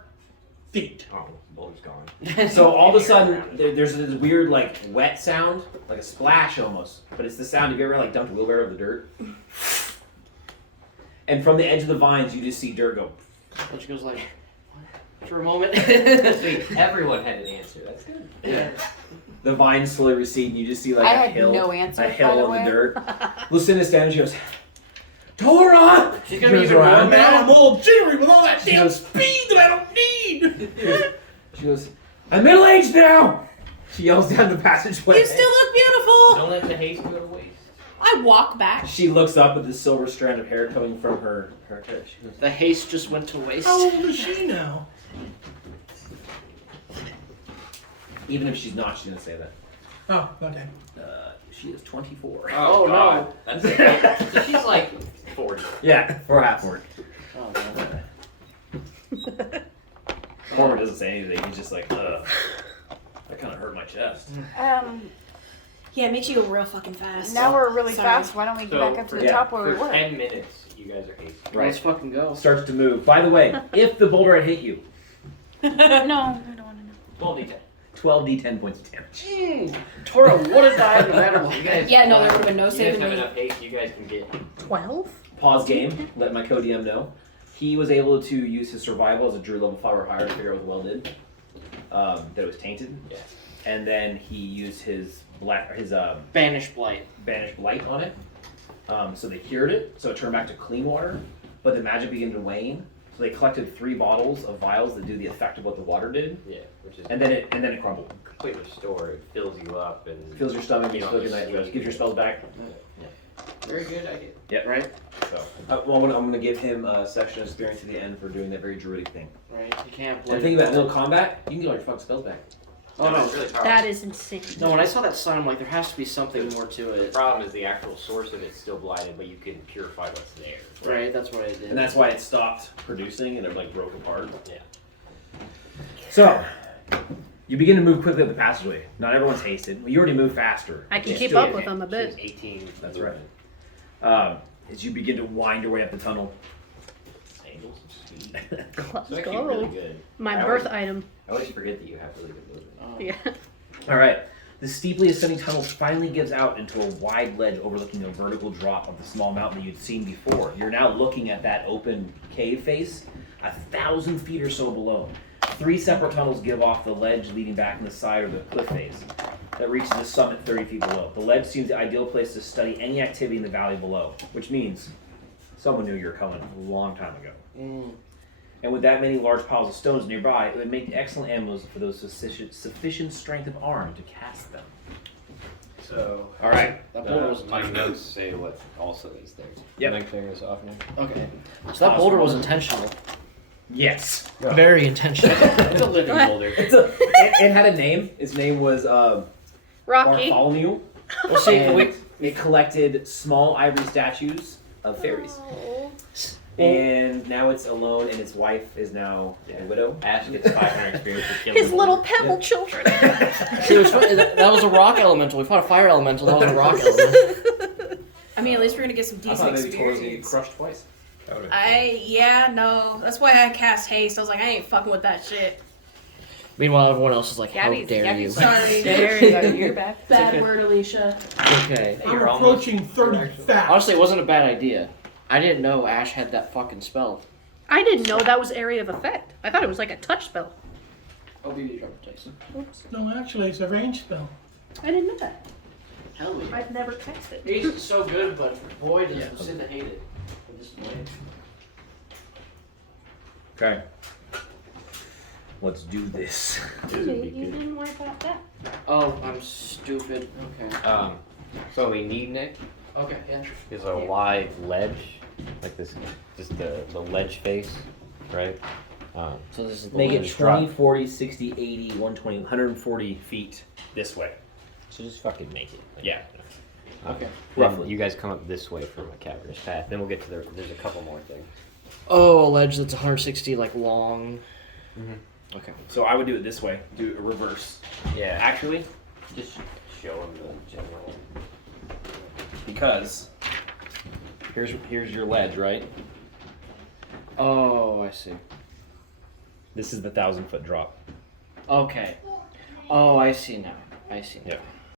feet. Oh, the boulder's gone. So all of a sudden, there's this weird, like, wet sound, like a splash almost. But it's the sound, have you ever, like, dumped a wheelbarrow of the dirt? And from the edge of the vines, you just see dirt go. Which goes like, for a moment. Wait, everyone had an answer. That's good. Yeah. The vines slowly recede, and you just see, like, I a had hill. no answer, A by hill the of way. the dirt. Lucinda stands, she goes, Tora! She's gonna be Turns even more around. mad. Now I'm all jittery with all that She damn goes- speed that I don't need. She goes, I'm middle-aged now! She yells down the passageway. You still look beautiful. Don't let the haste go to waste. I walk back. She looks up at this silver strand of hair coming from her hair. She goes, The haste just went to waste. How old is she now? even if she's not, she's going to say that. Oh, okay. She is 24. Oh, God. no. That's it. So she's like 40. Yeah, for a half orc. Oh, man. Cormac doesn't say anything. He's just like, ugh. That kind of hurt my chest. Yeah, it makes you go real fucking fast. Now we're really Sorry. fast. Why don't we get So back up to the yeah, top where we For were? 10 minutes, you guys are hasty. Right. Let's fucking go. Starts to move. By the way, if the boulder had hit you, No, I don't want to know. 12 d10. 12d10 points of damage. Tora would have died no matter what. You guys, Yeah, no, there would've been no you guys saving have me. enough haste. You guys can get. 12? Pause game. Let my co-DM know. He was able to use his survival as a druid level 5 or higher to figure out what the well did. That it was tainted. Yes. And then he used his Banish blight. banished blight on it. So they cured it, so it turned back to clean water, but the magic began to wane. So they collected 3 bottles of vials that do the effect of what the water did, Yeah. Which is. and then it crumbled. completely restore. It fills you up and Fills your stomach, You makes you don't feel good night, sleep. gives your spells back. Very good idea. Yeah, right? So Well, I'm gonna give him a section of experience at the end for doing that very druidic thing. Right? You can't And blame. think about middle combat, you can get all your fucking spells back. Oh no. it's really powerful. That is insane. No, when I saw that sign, I'm like, there has to be something more to The it. problem is the actual source of it's still blighted, but you can purify what's there. Right? That's what I did. And that's why it stopped producing and it like broke apart. Yeah. So, you begin to move quickly up the passageway. Not everyone's hasted. Well, you already moved faster. I can Yeah, keep still- up with them a She was bit. 18. That's right. As you begin to wind your way up the tunnel. Sandals, sweet. Let's It's actually really go. good. My I birth always- item. I always forget that you have really good movement. Yeah. All right. The steeply ascending tunnel finally gives out into a wide ledge overlooking a vertical drop of the small mountain that you'd seen before. You're now looking at that open cave face, 1,000 feet or so below. 3 separate tunnels give off the ledge leading back in the side of the cliff face that reaches the summit 30 feet below. The ledge seems the ideal place to study any activity in the valley below, which means someone knew you were coming a long time ago. And with that many large piles of stones nearby, it would make excellent ammos for those sufficient strength of arm to cast them. So, All right. That boulder was my notes say what also is there. Yep. Can I clear this off now? Okay. So that boulder was intentional. Yes. Very intentional. It's a living boulder. It had a name. Its name was Rocky. Bartholomew. Well, see, And it collected small ivory statues of fairies. Oh. And now it's alone, and its wife is now a widow. Ash gets 500 experience for killing His little pebble children. See, it was funny, that was a rock elemental. We fought a fire elemental. That was a rock elemental. I mean, at least we're gonna get some I decent thought maybe Taurus would get experience. crushed twice. No. That's why I cast haste. I was like, I ain't fucking with that shit. Meanwhile, everyone else is like, how Gabby's, dare you? Gabby's Sorry. There you're back. Bad okay. word, Alicia. Okay. I'm You're almost- approaching 30 fast. Honestly, it wasn't a bad idea. I didn't know Ash had that fucking spell. I didn't know that was area of effect. I thought it was like a touch spell. Oh, baby, drop it, Tyson. Oops. No, actually, it's a range spell. I didn't know that. Hell yeah. I've never cast it. He's so good, but boy, does Lucinda hate it. Okay. Let's do this. You didn't worry about that. Oh, I'm stupid. Okay. So we need Nick Okay, yeah. is a wide ledge, like this, just the ledge face, right? So this is the Make it ledge. 20, 40, 60, 80, 120, 140 feet this way. So just fucking make it. Like, Yeah. Okay. Then Roughly. you guys come up this way from a cavernous path. Then we'll get to there's a couple more things. Oh, a ledge that's 160, like, long. Okay. So I would do it this way. Do a reverse. Yeah. Actually, Just show them the general. because here's your ledge, right? Oh, I see. This is the 1,000-foot drop. Okay. Oh, I see now. I see. Yeah.